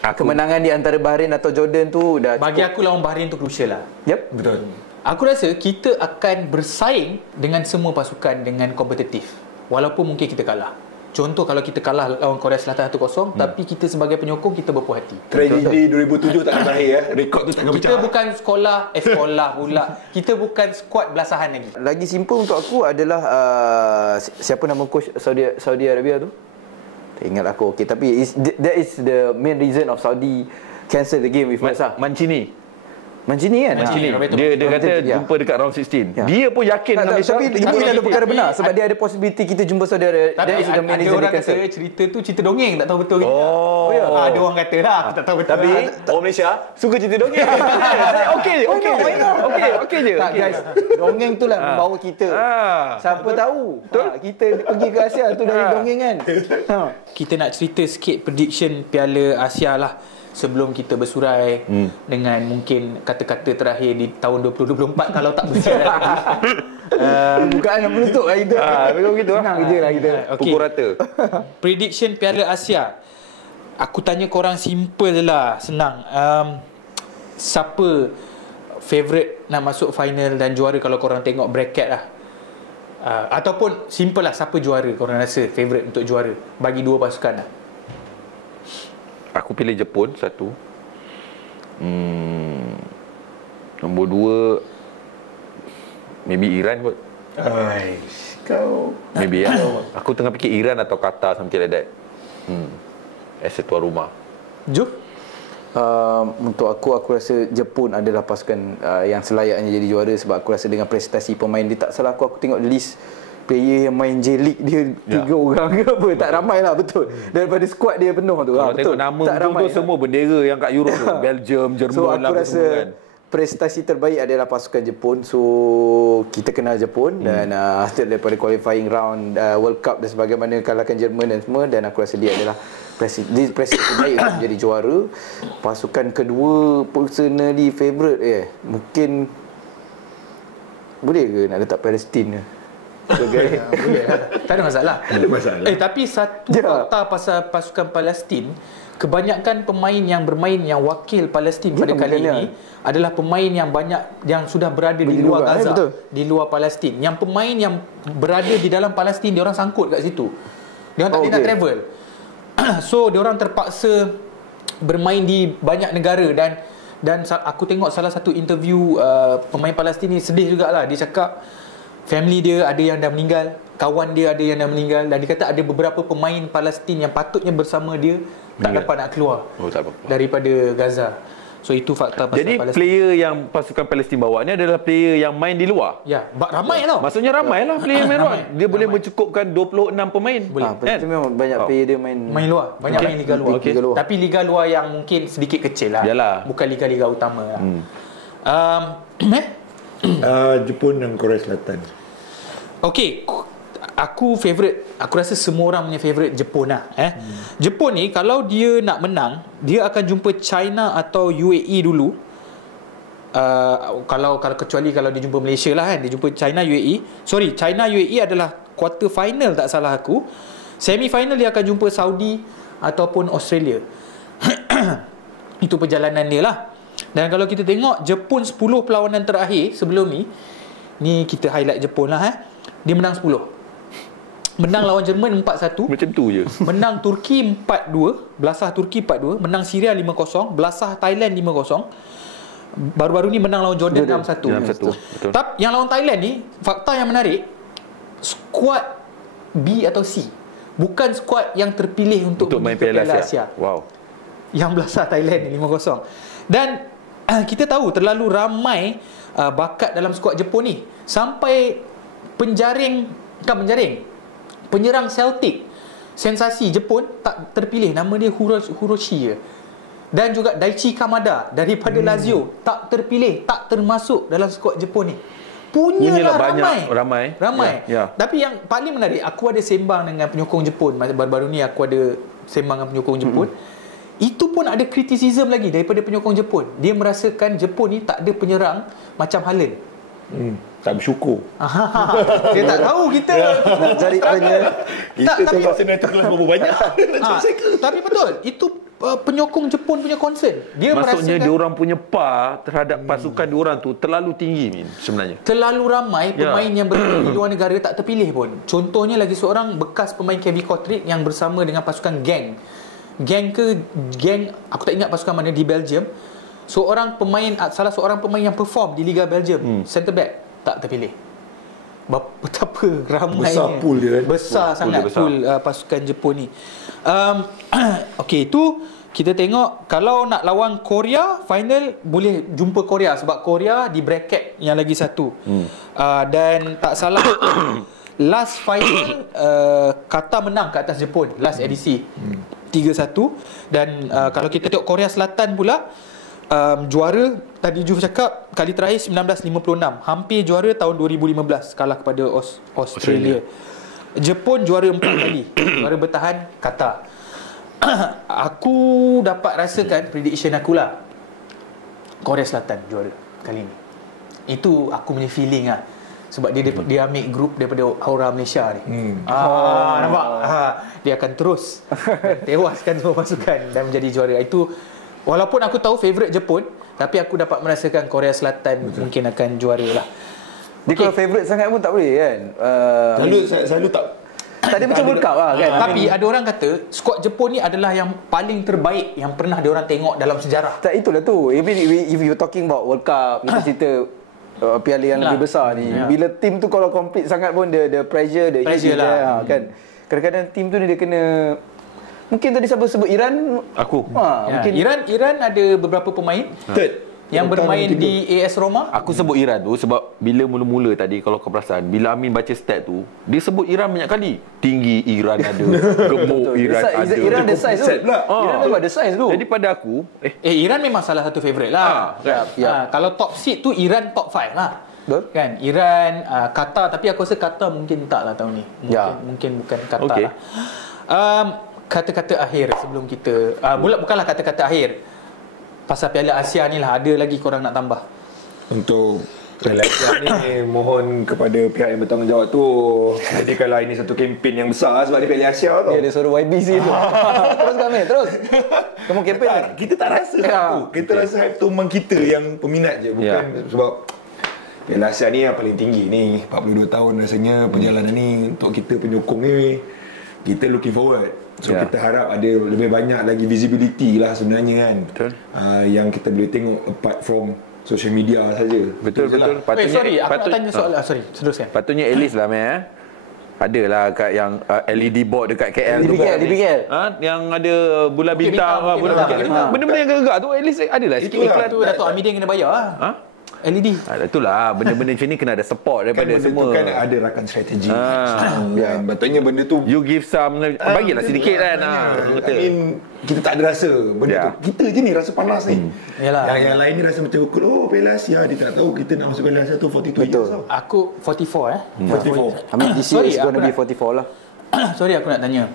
kemenangan di antara Bahrain atau Jordan tu dah Bagi aku lawan Bahrain tu crucial lah. Yep. Betul. Aku rasa kita akan bersaing dengan semua pasukan dengan kompetitif. Walaupun mungkin kita kalah. Contoh kalau kita kalah lawan Korea Selatan 1-0, tapi kita sebagai penyokong kita berpuas hati. Tragedi 2007 takkan berakhir rekod tu takkan pecah. Kita bukan sekolah pula. Kita bukan skuad belasahan lagi. Lagi simple untuk aku adalah siapa nama coach Saudi Arabia tu? Tak ingat aku. Okey, tapi that is the main reason of Saudi cancel the game with Masa. Mancini Mancini kan? Dia kata jumpa dekat round 16. Dia pun yakin dengan Malaysia. Tapi ini adalah perkara benar sebab dia ada possibility kita jumpa Saudi Arabia. Tapi ada orang kata cerita tu cerita dongeng, tak tahu betul ke. Ada orang kata lah, aku tak tahu betul. Tapi orang Malaysia suka cerita dongeng. Okey je. Tak guys, dongeng tu lah membawa kita. Siapa tahu kita pergi ke Asia tu dari dongeng kan. Kita nak cerita sikit prediction Piala Asia lah sebelum kita bersurai dengan mungkin kata-kata terakhir di tahun 2024 kalau tak bersurai lagi. Bukan yang menutup lah kita. Memang gitu lah. Senang je lah kita. Okay. Pukul rata. Prediction Piala Asia. Aku tanya korang simple je lah, senang. Siapa favourite nak masuk final dan juara kalau korang tengok bracket lah? Ataupun simple lah, siapa juara korang rasa favourite untuk juara bagi dua pasukan lah? Aku pilih Jepun satu. Nombor 2 maybe Iran kot. Kau Maybe ya. Aku tengah fikir Iran atau Qatar, something like that. As a tuan rumah. Juf? Untuk aku rasa Jepun adalah pasukan yang selayaknya jadi juara, sebab aku rasa dengan prestasi pemain dia, tak salah aku tengok list player yang main J-League dia 3 orang ke apa, tak ramai lah, betul. Daripada squad dia penuh tu. Kalau Betul. tengok nama Tak ramai, tu semua bendera yang kat Europe tu, Belgium, Jerman so lah aku rasa semua kan. prestasi terbaik adalah pasukan Jepun. So kita kenal Jepun dan hasil daripada qualifying round World Cup dan sebagaimana kalahkan Jerman dan semua, dan aku rasa dia adalah prestasi terbaik untuk menjadi juara. Pasukan kedua personally favourite mungkin boleh ke nak letak Palestin ke? Boleh lah. Tak ada masalah. Tapi satu Ya. fakta pasal pasukan Palestin, kebanyakan pemain yang bermain yang wakil Palestin pada kali milenial. ini adalah pemain yang banyak yang sudah berada di luar Gaza, di luar Palestin. Yang pemain yang berada di dalam Palestin, dia orang sangkut kat situ. Dia orang tak boleh nak travel. So dia orang terpaksa bermain di banyak negara, dan aku tengok salah satu interview pemain Palestin ni, sedih jugalah. Dia cakap family dia ada yang dah meninggal, kawan dia ada yang dah meninggal, dan dia kata ada beberapa pemain Palestin yang patutnya bersama dia tak dapat nak keluar daripada Gaza. So itu fakta pasal Jadi Palestin. player yang pasukan Palestin bawa ni adalah player yang main di luar. Ya, ramai tau. Maksudnya ramai lah player main luar. Dia boleh Ramai. mencukupkan 26 pemain. Boleh. Palestin memang banyak player dia main luar, banyak main liga luar. Liga luar. Tapi liga luar yang mungkin sedikit kecil lah. Yalah. Bukan liga-liga utama lah. Jepun dan Korea Selatan. Okey, aku rasa semua orang punya favourite Jepun lah. Jepun ni kalau dia nak menang, dia akan jumpa China atau UAE dulu. Kalau kecuali kalau dia jumpa Malaysia lah kan, dia jumpa China UAE. Sorry, China UAE adalah quarter final tak salah aku. Semi final dia akan jumpa Saudi ataupun Australia. Itu perjalanan dia lah. Dan kalau kita tengok Jepun 10 perlawanan terakhir sebelum ni kita highlight Jepun lah. Dia menang 10. Menang lawan Jerman 4-1. Macam tu je. Menang Turki 4-2, belasah Turki 4-2, menang Syria 5-0, belasah Thailand 5-0. Baru-baru ni menang lawan Jordan 6-1. Betul. Tapi yang lawan Thailand ni, fakta yang menarik, skuad B atau C, bukan skuad yang terpilih untuk main pergi ke Piala Asia. Wow. Yang belasah Thailand 5-0. Dan kita tahu terlalu ramai bakat dalam skuad Jepun ni, sampai penyerang Celtic sensasi Jepun tak terpilih, nama dia Hiroshi je. Dan juga Daichi Kamada daripada Lazio tak terpilih, tak termasuk dalam skuad Jepun ni. Punyalah ramai. Ya. Tapi yang paling menarik, aku ada sembang dengan penyokong Jepun. Baru-baru ni aku ada sembang dengan penyokong Jepun. Itu pun ada kritisism lagi daripada penyokong Jepun. Dia merasakan Jepun ni tak ada penyerang macam Haaland. Tak bersyukur. Dia tak tahu kita nak cari tanya. Kita tengok senang kelas berapa banyak. tapi betul, itu penyokong Jepun punya concern. Dia Maksudnya merasakan diorang punya par terhadap pasukan diorang tu terlalu tinggi sebenarnya. terlalu ramai pemain yang berada di luar negara tak terpilih pun. Contohnya lagi seorang bekas pemain Kevin Kotrick yang bersama dengan pasukan Genk, aku tak ingat pasukan mana, di Belgium. Salah seorang pemain yang perform di Liga Belgium, centre back, tak terpilih. Betapa ramainya, Besar pool dia kan? Besar sangat pool pasukan Jepun ni. Okey, itu kita tengok kalau nak lawan Korea final, boleh jumpa Korea sebab Korea di bracket yang lagi satu. Dan tak salah last final Qatar menang ke atas Jepun last edisi 3-1. Dan kalau kita tengok Korea Selatan pula, juara tadi Juf cakap kali terakhir 1956, hampir juara tahun 2015, kalah kepada Australia. Jepun juara 4 kali, juara bertahan Qatar. Aku dapat rasakan prediction aku lah, Korea Selatan juara kali ni. Itu aku punya feeling lah. Sebab dia ambil grup daripada Aura Malaysia ni. Nampak? Dia akan terus tewaskan semua pasukan dan menjadi juara. Itu walaupun aku tahu favourite Jepun, tapi aku dapat merasakan Korea Selatan mungkin akan juara lah. Dia kalau favourite sangat pun tak boleh kan. Selalu tak. Tadi macam World Cup lah kan. Tapi ada orang kata skuad Jepun ni adalah yang paling terbaik yang pernah diorang tengok dalam sejarah. Tak, itulah tu. If you talking about World Cup, kita cerita piala yang lebih besar ni. Bila tim tu kalau complete sangat pun the pressure, the Pressure heat lah. kan. Kadang-kadang tim tu dia kena Mungkin tadi siapa sebut Iran? Aku. Mungkin Iran ada beberapa pemain Third yang bermain di AS Roma. Aku sebut Iran tu sebab bila mula-mula tadi kalau kau perasan, bila Amin baca stat tu, dia sebut Iran banyak kali. Tinggi Iran ada, gemuk Iran ada. Iran ada size tu. Iran memang ada size tu. Jadi pada aku, Iran memang salah satu favourite lah. Kalau top seed tu Iran top 5 lah. Betul. Kan Iran, Qatar, tapi aku rasa Qatar mungkin tak lah tahun ni. Mungkin bukan Qatar lah. Kata-kata akhir sebelum kita bukanlah kata-kata akhir. Pasal Piala Asia ni lah, ada lagi korang nak tambah? Untuk Piala Asia ni mohon kepada pihak yang bertanggungjawab tu, jadi kalau ini satu kempen yang besar sebab dia Piala Asia tu. Dia ada suara YBC tu. Terus kami, terus. Kamu kempen tak, kita tak rasa tu. Kita rasa hype tu memang kita yang peminat je, bukan sebab Piala Asia ni yang paling tinggi ni. 42 tahun rasanya perjalanan ni untuk kita penyokong ni. Kita looking forward. So kita harap ada lebih banyak lagi visibility lah sebenarnya kan. Betul. Yang kita boleh tengok apart from social media saja. Betul. Sorry, aku nak tanya soalan. Sorry, teruskan. Patutnya at least lah adalah kat yang LED board dekat KL tu. DBKL. Yang ada bulan bintang, benda-benda yang gerak tu at least adalah sikit iklan tu. Datuk Hamidin kena bayar lah. LED. Itulah benda-benda macam ni kena ada support daripada kan semua. Kan ada rakan strategi. Kan patutnya benda tu you give some, bagilah sedikit kan. Kita tak ada rasa benda tu. Kita je ni rasa panas ni. Yang lain ni rasa macam Piala Asia, dia tak tahu kita nak masuk Piala Asia tu 42 years tau. Aku 44 44. I mean this year is going to be 44 lah. Sorry, aku nak tanya.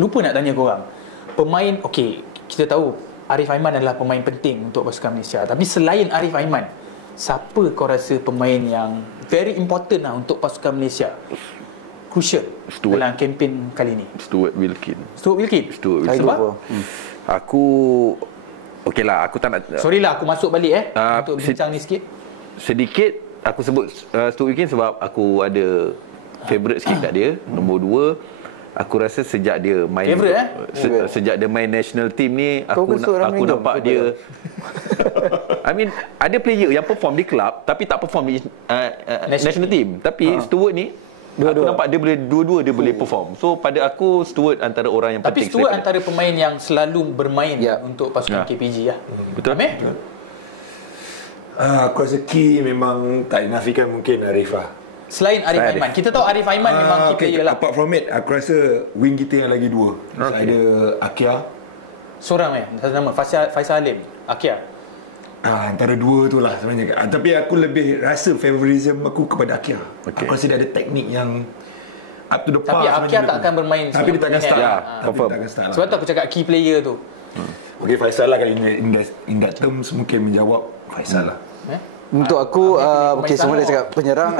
Lupa nak tanya korang. Pemain, kita tahu Arif Aiman adalah pemain penting untuk pasukan Malaysia. Tapi selain Arif Aiman, siapa kau rasa pemain yang very important lah untuk pasukan Malaysia? Crucial dalam kempen kali ni. Stuart Wilkin. Sebab? Aku okeylah, aku tak nak. Sorry lah, aku masuk balik untuk bincang ni sikit. Sedikit aku sebut Stuart Wilkin sebab aku ada favourite sikit kat dia. Nombor 2, aku rasa sejak dia main sejak dia main national team ni, aku nampak dia I mean ada player yang perform di club tapi tak perform di national team. Tapi Stuart ni aku nampak dia boleh dua-dua, dia boleh perform. So pada aku Stuart antara orang yang penting. Tapi Stuart antara pemain yang selalu bermain untuk pasukan KPG lah. Betul. Aku rasa key memang tak dinafikan mungkin Arif lah. Selain Arif Aiman, kita tahu Arif Aiman memang key player lah. Apart from it, aku rasa wing kita yang lagi 2. Ada Akia. Seorang satu nama Faisal Halim, Akia. Antara 2 tu lah sebenarnya. Tapi aku lebih rasa favorism aku kepada Akia. Aku rasa dia ada teknik yang up to the par. Tapi Akia tak akan bermain. Tapi dia takkan start. Confirm. Sebab tu aku cakap key player tu. Faisal lah, kalau in that terms mungkin menjawab Faisal lah. Untuk aku, semua dia cakap penyerang.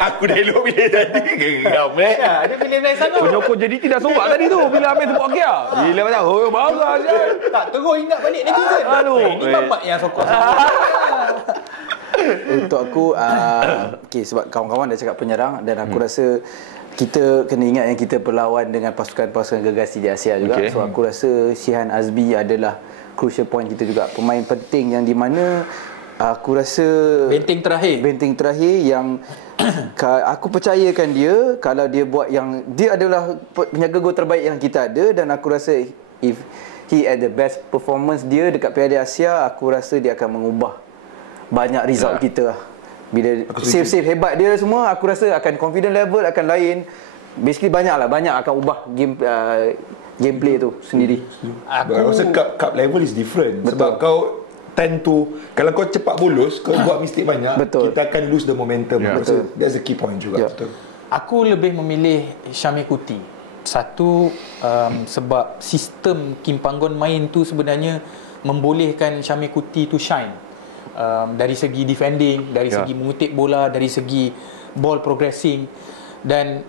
Aku dah elok bila tadi geram Dia pilih lain sana. Penyokong jadi tidak sorak tadi tu bila Amir sebut Akia. Bila macam bangga je. Tak, terus ingat balik netizen. Ini bapak yang sokong. Untuk aku, sebab kawan-kawan dah cakap penyerang, dan aku rasa kita kena ingat yang kita berlawan dengan pasukan-pasukan gergasi di Asia juga. So aku rasa Shihan Azbi adalah crucial point kita juga. Pemain penting yang di mana aku rasa benteng terakhir yang aku percayakan dia. Kalau dia buat yang, dia adalah penjaga gol terbaik yang kita ada, dan aku rasa if he at the best performance dia dekat Piala Asia, aku rasa dia akan mengubah banyak result kita lah. Bila save hebat dia semua, aku rasa akan confident level akan lain. Basically banyak akan ubah gameplay tu sendiri. Aku rasa cup level is different. Betul. Sebab kau tend to, kalau kau cepat bolos, kau buat mistake banyak, kita akan lose the momentum. Betul. That's the key point juga. Betul. Aku lebih memilih Syamil Kuti. Satu, sebab sistem Kim Panggon main tu sebenarnya membolehkan Syamil Kuti to shine. Dari segi defending, dari segi mengutip bola, dari segi ball progressing. Dan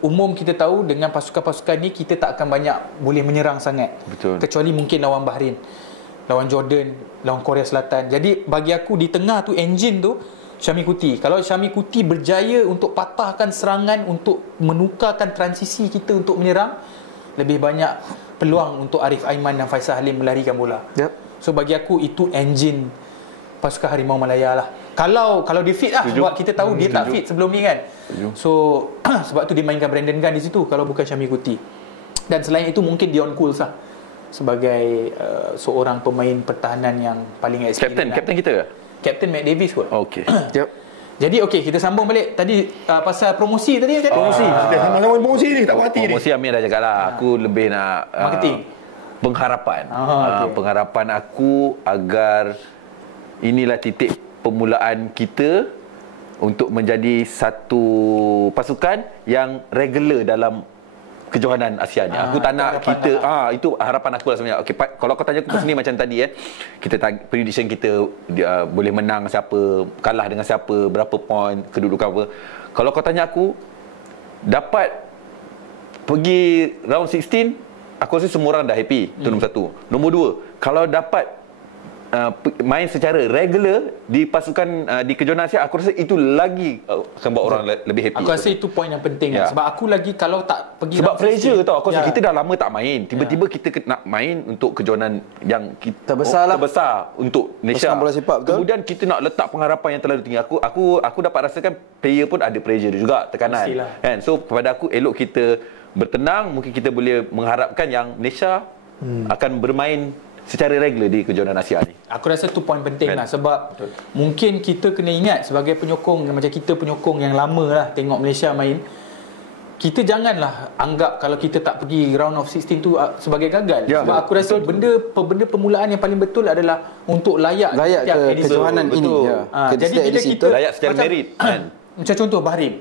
umum kita tahu dengan pasukan-pasukan ni kita tak akan banyak boleh menyerang sangat. Betul. Kecuali mungkin lawan Bahrain, lawan Jordan, lawan Korea Selatan. Jadi bagi aku di tengah tu engine tu Syamil Kuti. Kalau Syamil Kuti berjaya untuk patahkan serangan, untuk menukarkan transisi kita untuk menyerang, lebih banyak peluang untuk Arif Aiman dan Faisal Halim melarikan bola. So bagi aku itu engine pasukan Harimau Malaya lah. Kalau dia fit lah, sebab kita tahu dia tak fit sebelum ni kan. So sebab tu dia mainkan Brandon Gunn di situ kalau bukan Syami Kuti. Dan selain itu mungkin Dion Cools lah sebagai seorang pemain pertahanan yang paling experience. Kapten kita ke? Kapten Matt Davis kot. Okey. Yep. Jadi kita sambung balik tadi pasal promosi tadi macam Promosi. Sama-sama promosi ni, tak berhati ni. Promosi Amir dah cakap lah. Aku lebih nak Marketing. Pengharapan. Okay. Pengharapan aku agar inilah titik permulaan kita untuk menjadi satu pasukan yang regular dalam kejohanan Asia ni. Aku tak nak kita itu harapan aku lah sebenarnya. Okey, kalau kau tanya aku sendiri macam tadi kita prediction kita boleh menang siapa, kalah dengan siapa, berapa poin, kedudukan apa. Kalau kau tanya aku dapat pergi round 16, aku rasa semua orang dah happy. Itu nombor satu. Nombor dua, kalau dapat main secara regular di pasukan di kejohanan Asia, aku rasa itu lagi akan buat orang lebih happy. Aku rasa itu poin yang penting lah. Sebab aku lagi kalau tak pergi sebab pressure tau. Aku rasa kita dah lama tak main. Tiba-tiba kita nak main untuk kejohanan yang Terbesar untuk Malaysia. Bola sepak, betul? Kemudian kita nak letak pengharapan yang terlalu tinggi. Aku dapat rasakan player pun ada pressure juga, tekanan. Kan? So kepada aku elok kita bertenang, mungkin kita boleh mengharapkan yang Malaysia akan bermain secara regular di kejohanan Asia ni. Aku rasa tu poin penting lah. Sebab mungkin kita kena ingat sebagai penyokong, macam kita penyokong yang lama lah tengok Malaysia main, kita janganlah anggap kalau kita tak pergi round of 16 tu sebagai gagal. Sebab aku rasa benda permulaan yang paling betul adalah untuk layak ke kejohanan ini. Jadi bila kita layak secara merit kan. Macam contoh Bahrain.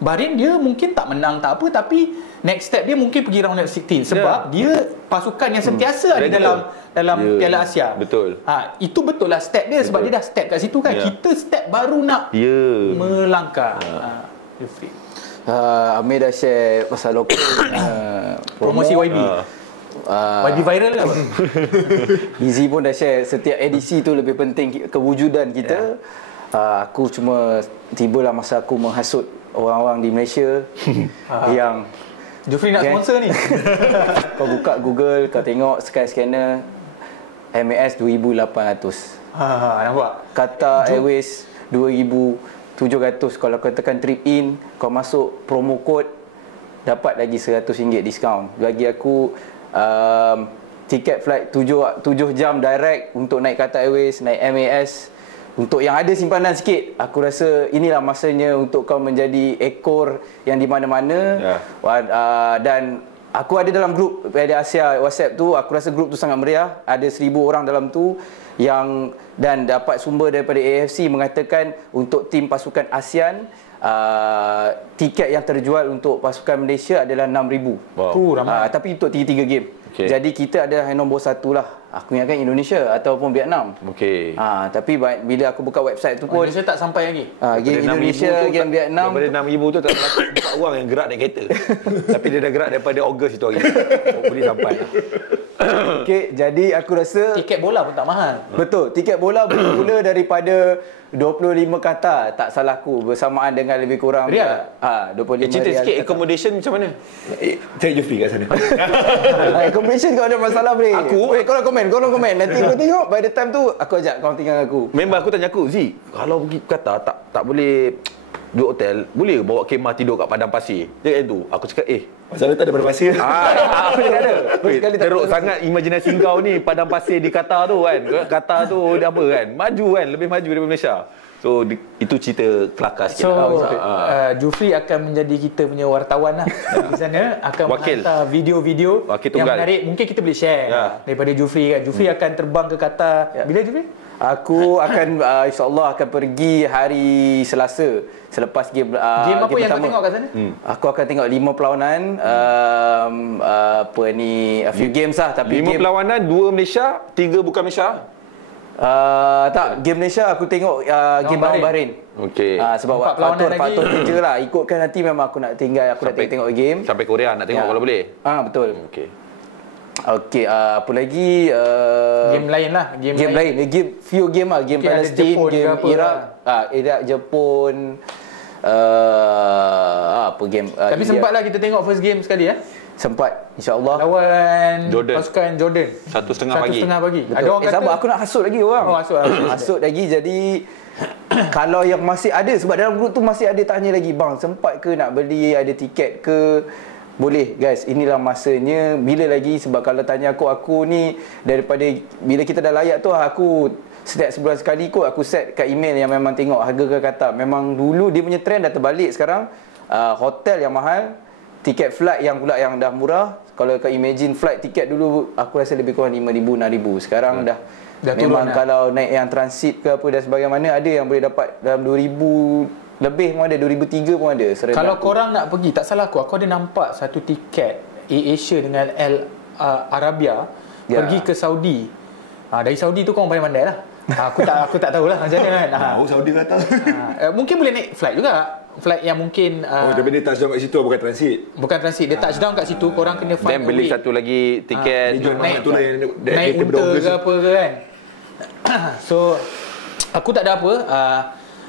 Bahrain dia mungkin tak menang tak apa, tapi next step dia mungkin pergi round of 16 sebab dia pasukan yang sentiasa ada dalam Piala Asia. Betul. Itu betul lah step dia sebab dia dah step kat situ kan. Kita step baru nak melangkah. Amir dah share pasal lokal promosi YB. YB viral ke apa? Izzy pun dah share setiap edisi tu lebih penting kewujudan kita. Aku cuma tibalah masa aku menghasut orang-orang di Malaysia yang Jufri nak sponsor ni. Kau buka Google, kau tengok Skyscanner MAS 2,800. Nampak? Qatar Airways 2,700. Kalau kau tekan trip in, kau masuk promo code, dapat lagi RM100 diskaun. Bagi aku tiket flight 7 jam direct untuk naik Qatar Airways, naik MAS. Untuk yang ada simpanan sikit, aku rasa inilah masanya untuk kau menjadi ekor yang di mana-mana. Dan aku ada dalam grup Piala Asia WhatsApp tu, aku rasa grup tu sangat meriah. Ada 1,000 orang dalam tu dan dapat sumber daripada AFC mengatakan untuk tim pasukan ASEAN, tiket yang terjual untuk pasukan Malaysia adalah 6,000. Tapi untuk 3 game. Jadi kita adalah nombor 1 lah. Aku ingatkan Indonesia ataupun Vietnam. Tapi bila aku buka website tu pun Indonesia tak sampai lagi. Game Indonesia, game Vietnam. Daripada 6,000 tu tak berlaku 4 orang yang gerak naik kereta. Tapi dia dah gerak daripada Ogos itu hari. Boleh sampai. Jadi aku rasa tiket bola pun tak mahal. Betul, tiket bola bermula daripada 25 kata, tak salah aku, bersamaan dengan lebih kurang Rial. 25 cerita Rial. sikit accommodation macam mana? Cari Jufri kat sana. Accommodation kau ada masalah boleh. Korang komen. Nanti kau tengok by the time tu aku ajak kau tinggal aku. Member aku tanya aku, "Zi, kalau pergi Qatar tak boleh duduk hotel, boleh bawa kemah tidur kat padang pasir?" Dia kata tu. Aku cakap, Masalah tak ada padang pasir. aku cakap ada. Teruk sangat imaginasi kau ni padang pasir di Qatar tu kan. Qatar tu dia apa kan? Maju kan, lebih maju daripada Malaysia. So itu cerita kelakar sikit. So Jufri akan menjadi kita punya wartawan lah di sana, akan menghantar video-video yang menarik. Mungkin kita boleh share daripada Jufri kan. Jufri akan terbang ke Qatar. Bila Jufri? Aku akan insya-Allah akan pergi hari Selasa selepas game game apa yang kau tengok kat sana? Aku akan tengok 5 perlawanan, a few games lah, tapi 5 perlawanan, 2 Malaysia, 3 bukan Malaysia. Tak, game Malaysia aku tengok game Bahrain. Okey. Sebab faktor kerja lah. Ikutkan nanti memang aku nak tinggal, aku nak tengok game. Sampai Korea nak tengok kalau boleh. Betul. Okey, apa lagi? Game lain lah. Game lain. Few game lah. Game Palestin, game Iraq, Jepun. apa game Tapi sempatlah kita tengok first game sekali sempat insya-Allah lawan Jordan. pasukan Jordan 1:30 pagi. 1:30 pagi. Betul. Ada orang kata sabar, aku nak hasut lagi orang. Oh, hasut. Hasut lagi. Jadi kalau yang masih ada, sebab dalam grup tu masih ada tanya lagi, bang sempat ke nak beli, ada tiket ke? Boleh guys, inilah masanya. Bila lagi, sebab kalau tanya aku ni daripada bila kita dah layak tu, aku setiap sebulan sekali kot aku set kat email yang memang tengok harga ke kata. Memang dulu dia punya trend dah terbalik sekarang. Hotel yang mahal, tiket flight yang pula yang dah murah. Kalau kau imagine flight tiket dulu aku rasa lebih kurang 5,000 6,000. Sekarang dah memang kalau naik yang transit ke apa dan sebagaimana, ada yang boleh dapat dalam 2,000 lebih pun ada, 2,003 pun ada. Kalau korang nak pergi, tak salah aku ada nampak satu tiket AirAsia dengan Al Arabia pergi ke Saudi. Dari Saudi tu korang paling pandai lah. Aku tak tahulah macam mana kan. Tahu Saudi kata. Mungkin boleh naik flight juga. Flight yang mungkin tapi dia touchdown kat situ, bukan transit. Bukan transit, dia touchdown kat situ, korang kena find Dan beli satu lagi tiket. naik tu lah yang naik unta ke apa ke kan. So aku tak ada apa.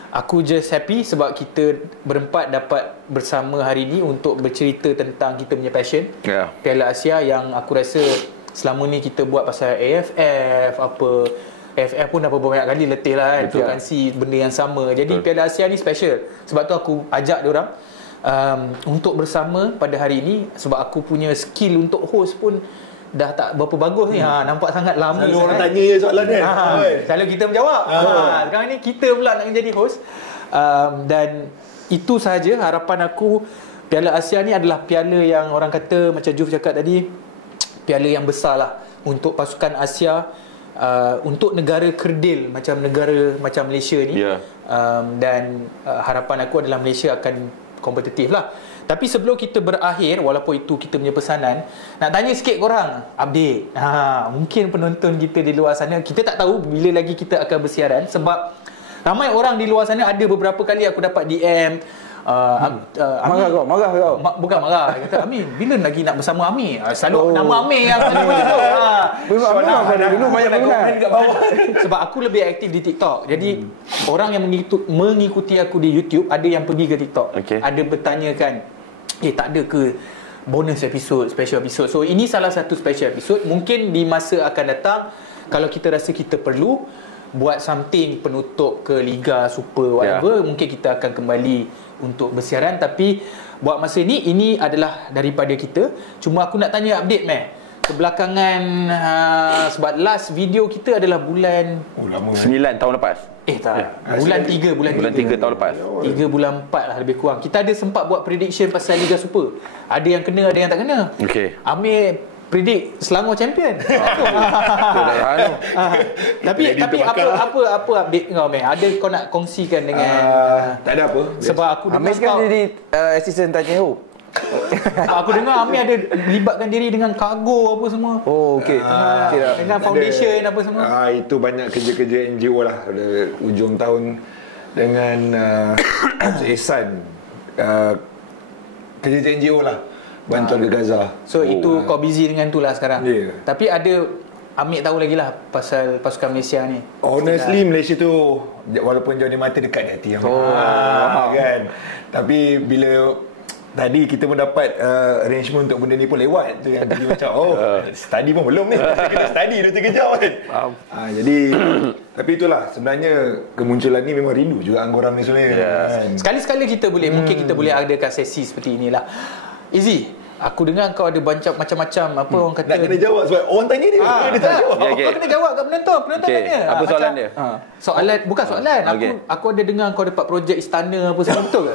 Aku just happy sebab kita berempat dapat bersama hari ni untuk bercerita tentang kita punya passion, Piala Asia, yang aku rasa selama ni kita buat pasal AFF apa. AFF pun dah banyak kali letih lah kan, frekuensi benda yang sama. Jadi Piala Asia ni special. Sebab tu aku ajak diorang untuk bersama pada hari ini. Sebab aku punya skill untuk host pun dah tak berapa bagus ni. Nampak sangat lama. Selalu orang tanya je soalan kan. Selalu kita menjawab. Sekarang ni kita pula nak jadi host. Dan itu sahaja harapan aku. Piala Asia ni adalah piala yang orang kata, macam Juf cakap tadi, piala yang besar lah untuk pasukan Asia. Untuk negara kerdil macam negara macam Malaysia ni, dan harapan aku adalah Malaysia akan kompetitif lah. Tapi sebelum kita berakhir, walaupun itu kita punya pesanan, nak tanya sikit korang update. Mungkin penonton kita di luar sana, kita tak tahu bila lagi kita akan bersiaran, sebab ramai orang di luar sana. Ada beberapa kali aku dapat DM, marah kau. Bukan marah. Kata, Amir, bila lagi nak bersama Amir? Selalu nama Amir yang selalu masuk. Memang pada dulu banyak pendengar. Sebab aku lebih aktif di TikTok. Jadi orang yang mengikuti aku di YouTube, ada yang pergi ke TikTok. Ada bertanyakan, tak ada ke bonus episode, special episode? So ini salah satu special episode. Mungkin di masa akan datang, kalau kita rasa kita perlu buat something penutup ke Liga Super whatever, mungkin kita akan kembali untuk bersiaran. Tapi buat masa ini adalah daripada kita. Cuma aku nak tanya update kebelakangan, sebab last video kita adalah bulan 9 tahun lepas. Bulan 3 Bulan 3 tahun lepas. 3 bulan 4 lah lebih kurang. Kita ada sempat buat prediction pasal Liga Super. Ada yang kena, ada yang tak kena. Amir predict Selangor champion. Tapi apa update kau, Amir? Ada kau nak kongsikan dengan tak ada apa. Sebab aku dengar Amir sekarang jadi assistant Tanyeho. Aku dengar Amir ada libatkan diri dengan kargo apa semua. Okey. Dengan foundation apa semua. Itu banyak kerja-kerja NGO lah pada ujung tahun dengan Ehsan. Kerja NGO lah, bantuan ke Gaza. So itu kau busy dengan tu lah sekarang. Tapi ada Amir tahu lagi lah pasal pasukan Malaysia ni. Honestly Malaysia tu walaupun jauh di mata, dekat di hati kan. Tapi bila tadi kita pun dapat arrangement untuk benda ni pun lewat tu, yang tadi macam study pun belum ni, kena study 2-3 jam kan. Jadi tapi itulah sebenarnya kemunculan ni memang rindu juga korang ni sebenarnya kan? Sekali-sekala kita boleh mungkin kita boleh adakan sesi seperti inilah. Izzy, aku dengar kau ada macam-macam apa orang kata. Nak kena jawab sebab orang tanya dia. Dia tak jawab. Kau kena jawab kat penonton. Penonton tanya. Apa soalan dia? Soalan bukan soalan. Aku ada dengar kau dapat projek istana apa semua, betul ke?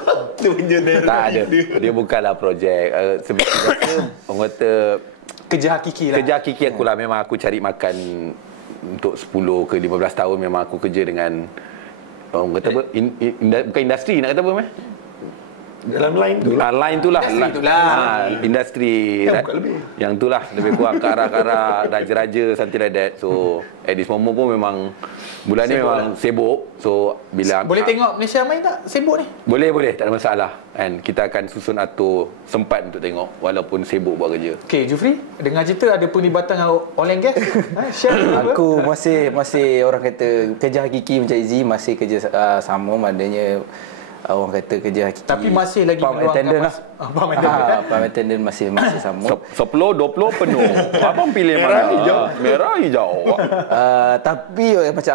Tak ada. Dia bukanlah projek. Sebenarnya orang kata kerja hakiki lah. Kerja hakiki aku lah. Memang aku cari makan untuk 10 ke 15 tahun. Memang aku kerja dengan orang kata apa? Bukan industri nak kata apa? Dalam line tu lah. Line tu lah. Industri. Yang tu lah lebih kurang ke arah raja-raja, something like that. So at this moment pun memang bulan ni memang sibuk. So bila boleh tengok Malaysia main tak sibuk ni? Boleh, tak ada masalah. And kita akan susun atur sempat untuk tengok walaupun sibuk buat kerja. Okay, Jufri, dengar cerita ada pelibatan oil and gas. Aku masih orang kata kerja hakiki macam Izzy, masih kerja sama, maknanya orang kata kerja hakiki. Tapi masih lagi pump attendant lah. Pump attendant. Pump attendant masih sama. 10, 20 penuh. Abang pilih mana? Merah hijau. Tapi macam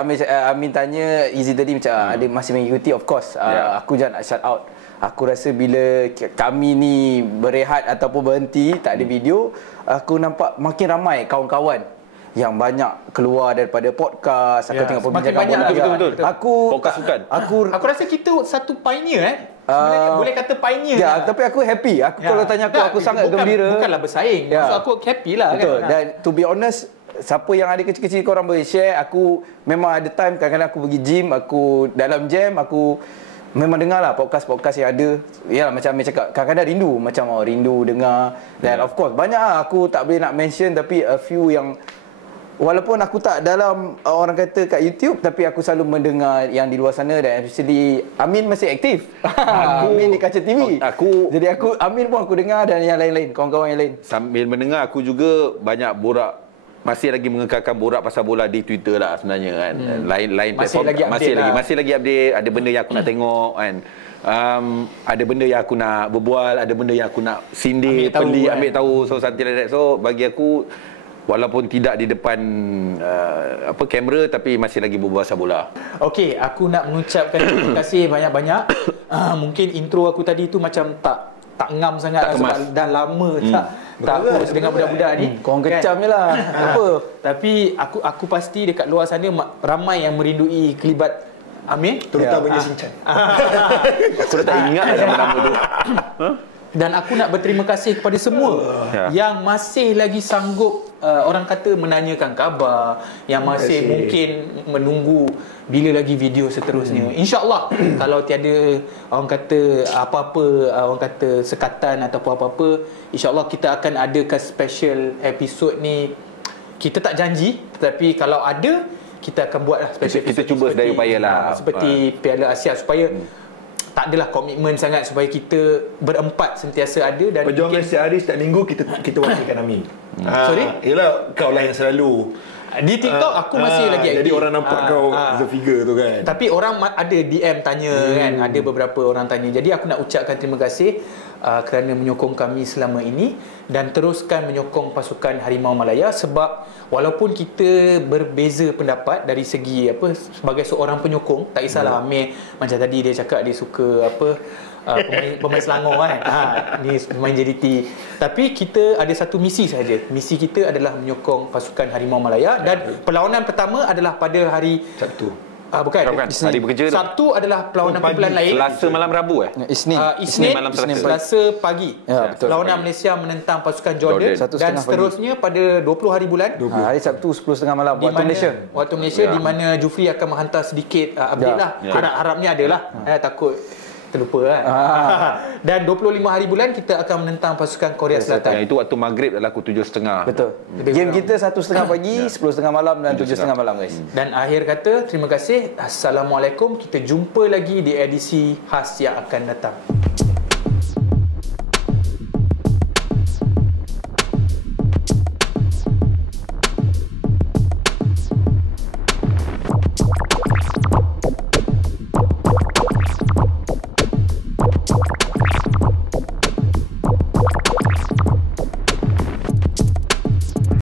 Amin tanya Izzy tadi macam ada masih mengikuti, of course. Aku jangan nak shout out. Aku rasa bila kami ni berehat ataupun berhenti tak ada video, aku nampak makin ramai kawan-kawan yang banyak keluar daripada podcast. Aku tengok perbincangan bola. Betul. Aku Podcast bukan. Aku rasa kita satu pioneer sebenarnya boleh kata pioneer. Ya, tapi aku happy. Kalau tanya aku sangat gembira. Bukanlah bersaing. Maksud aku happy lah. Betul. Kan? Dan to be honest, siapa yang ada kecil-kecil korang boleh share. Aku memang ada time, kadang-kadang aku pergi gym, aku dalam jam, aku memang dengar lah podcast-podcast yang ada. Ya, macam Amir cakap, kadang-kadang rindu. Macam rindu dengar. Dan of course, banyak lah. Aku tak boleh nak mention, tapi a few yang walaupun aku tak dalam orang kata kat YouTube, tapi aku selalu mendengar yang di luar sana. Dan especially Amin masih aktif. Amin di Kaca TV. Jadi Amin pun aku dengar, dan yang lain-lain, kawan-kawan yang lain. Sambil mendengar, aku juga banyak borak, masih lagi mengekalkan borak pasal bola di Twitter lah sebenarnya kan. Lain platform masih lagi update. Ada benda yang aku nak tengok kan. Ada benda yang aku nak berbual, ada benda yang aku nak sindir, ambil tahu. So something like that. So bagi aku, walaupun tidak di depan kamera, tapi masih lagi berbual pasal bola. Okey, aku nak mengucapkan terima kasih banyak-banyak. Mungkin intro aku tadi tu macam tak ngam sangat tak sebab dah lama tak host dengan budak-budak ni. Korang kecam je lah. Apa? Tapi aku pasti dekat luar sana ramai yang merindui kelibat Amir, terutamanya Sinchan. Aku dah tak ingat nama tu. Dan aku nak berterima kasih kepada semua yang masih lagi sanggup orang kata menanyakan khabar, yang masih mungkin menunggu bila lagi video seterusnya. InsyaAllah kalau tiada orang kata apa-apa, orang kata sekatan ataupun apa-apa, InsyaAllah kita akan adakan special episode ni. Kita tak janji, tetapi kalau ada, kita akan buat lah special episode. Kita cuba sedaya upaya lah. Seperti Piala Asia, supaya tak adalah komitmen sangat, supaya kita berempat sentiasa ada. Dan perjuangan sehari setiap minggu kita wakilkan Amin. Sorry? Yelah, kau lah yang selalu di TikTok aku masih lagi aktif. Jadi orang nampak kau the figure tu kan. Tapi orang ada DM tanya kan. Ada beberapa orang tanya. Jadi aku nak ucapkan terima kasih kerana menyokong kami selama ini, dan teruskan menyokong pasukan Harimau Malaya. Sebab walaupun kita berbeza pendapat dari segi sebagai seorang penyokong, tak kisahlah Amir macam tadi dia cakap dia suka pemain Selangor kan. Ni pemain JDT. Tapi kita ada satu misi saja. Misi kita adalah menyokong pasukan Harimau Malaya, dan perlawanan pertama adalah pada hari Sabtu. Bukan. Hari bekerja tu. Sabtu adalah perlawanan kumpulan lain. Selasa malam Rabu Isnin malam Selasa pagi. Betul. Perlawanan Malaysia menentang pasukan Jordan. Dan seterusnya pada 20 hari bulan. Hari Sabtu 10.30 malam waktu Malaysia. Waktu Malaysia, di mana Jufri akan menghantar sedikit update lah. Harapnya adalah. Takut terlupa kan. Dan 25 hari bulan kita akan menentang pasukan Korea Selatan. Itu waktu maghrib adalah pukul 7.30. Betul. Game kita 1.30 pagi, 10.30 malam dan 7.30 malam guys. Dan akhir kata, terima kasih. Assalamualaikum. Kita jumpa lagi di edisi khas yang akan datang.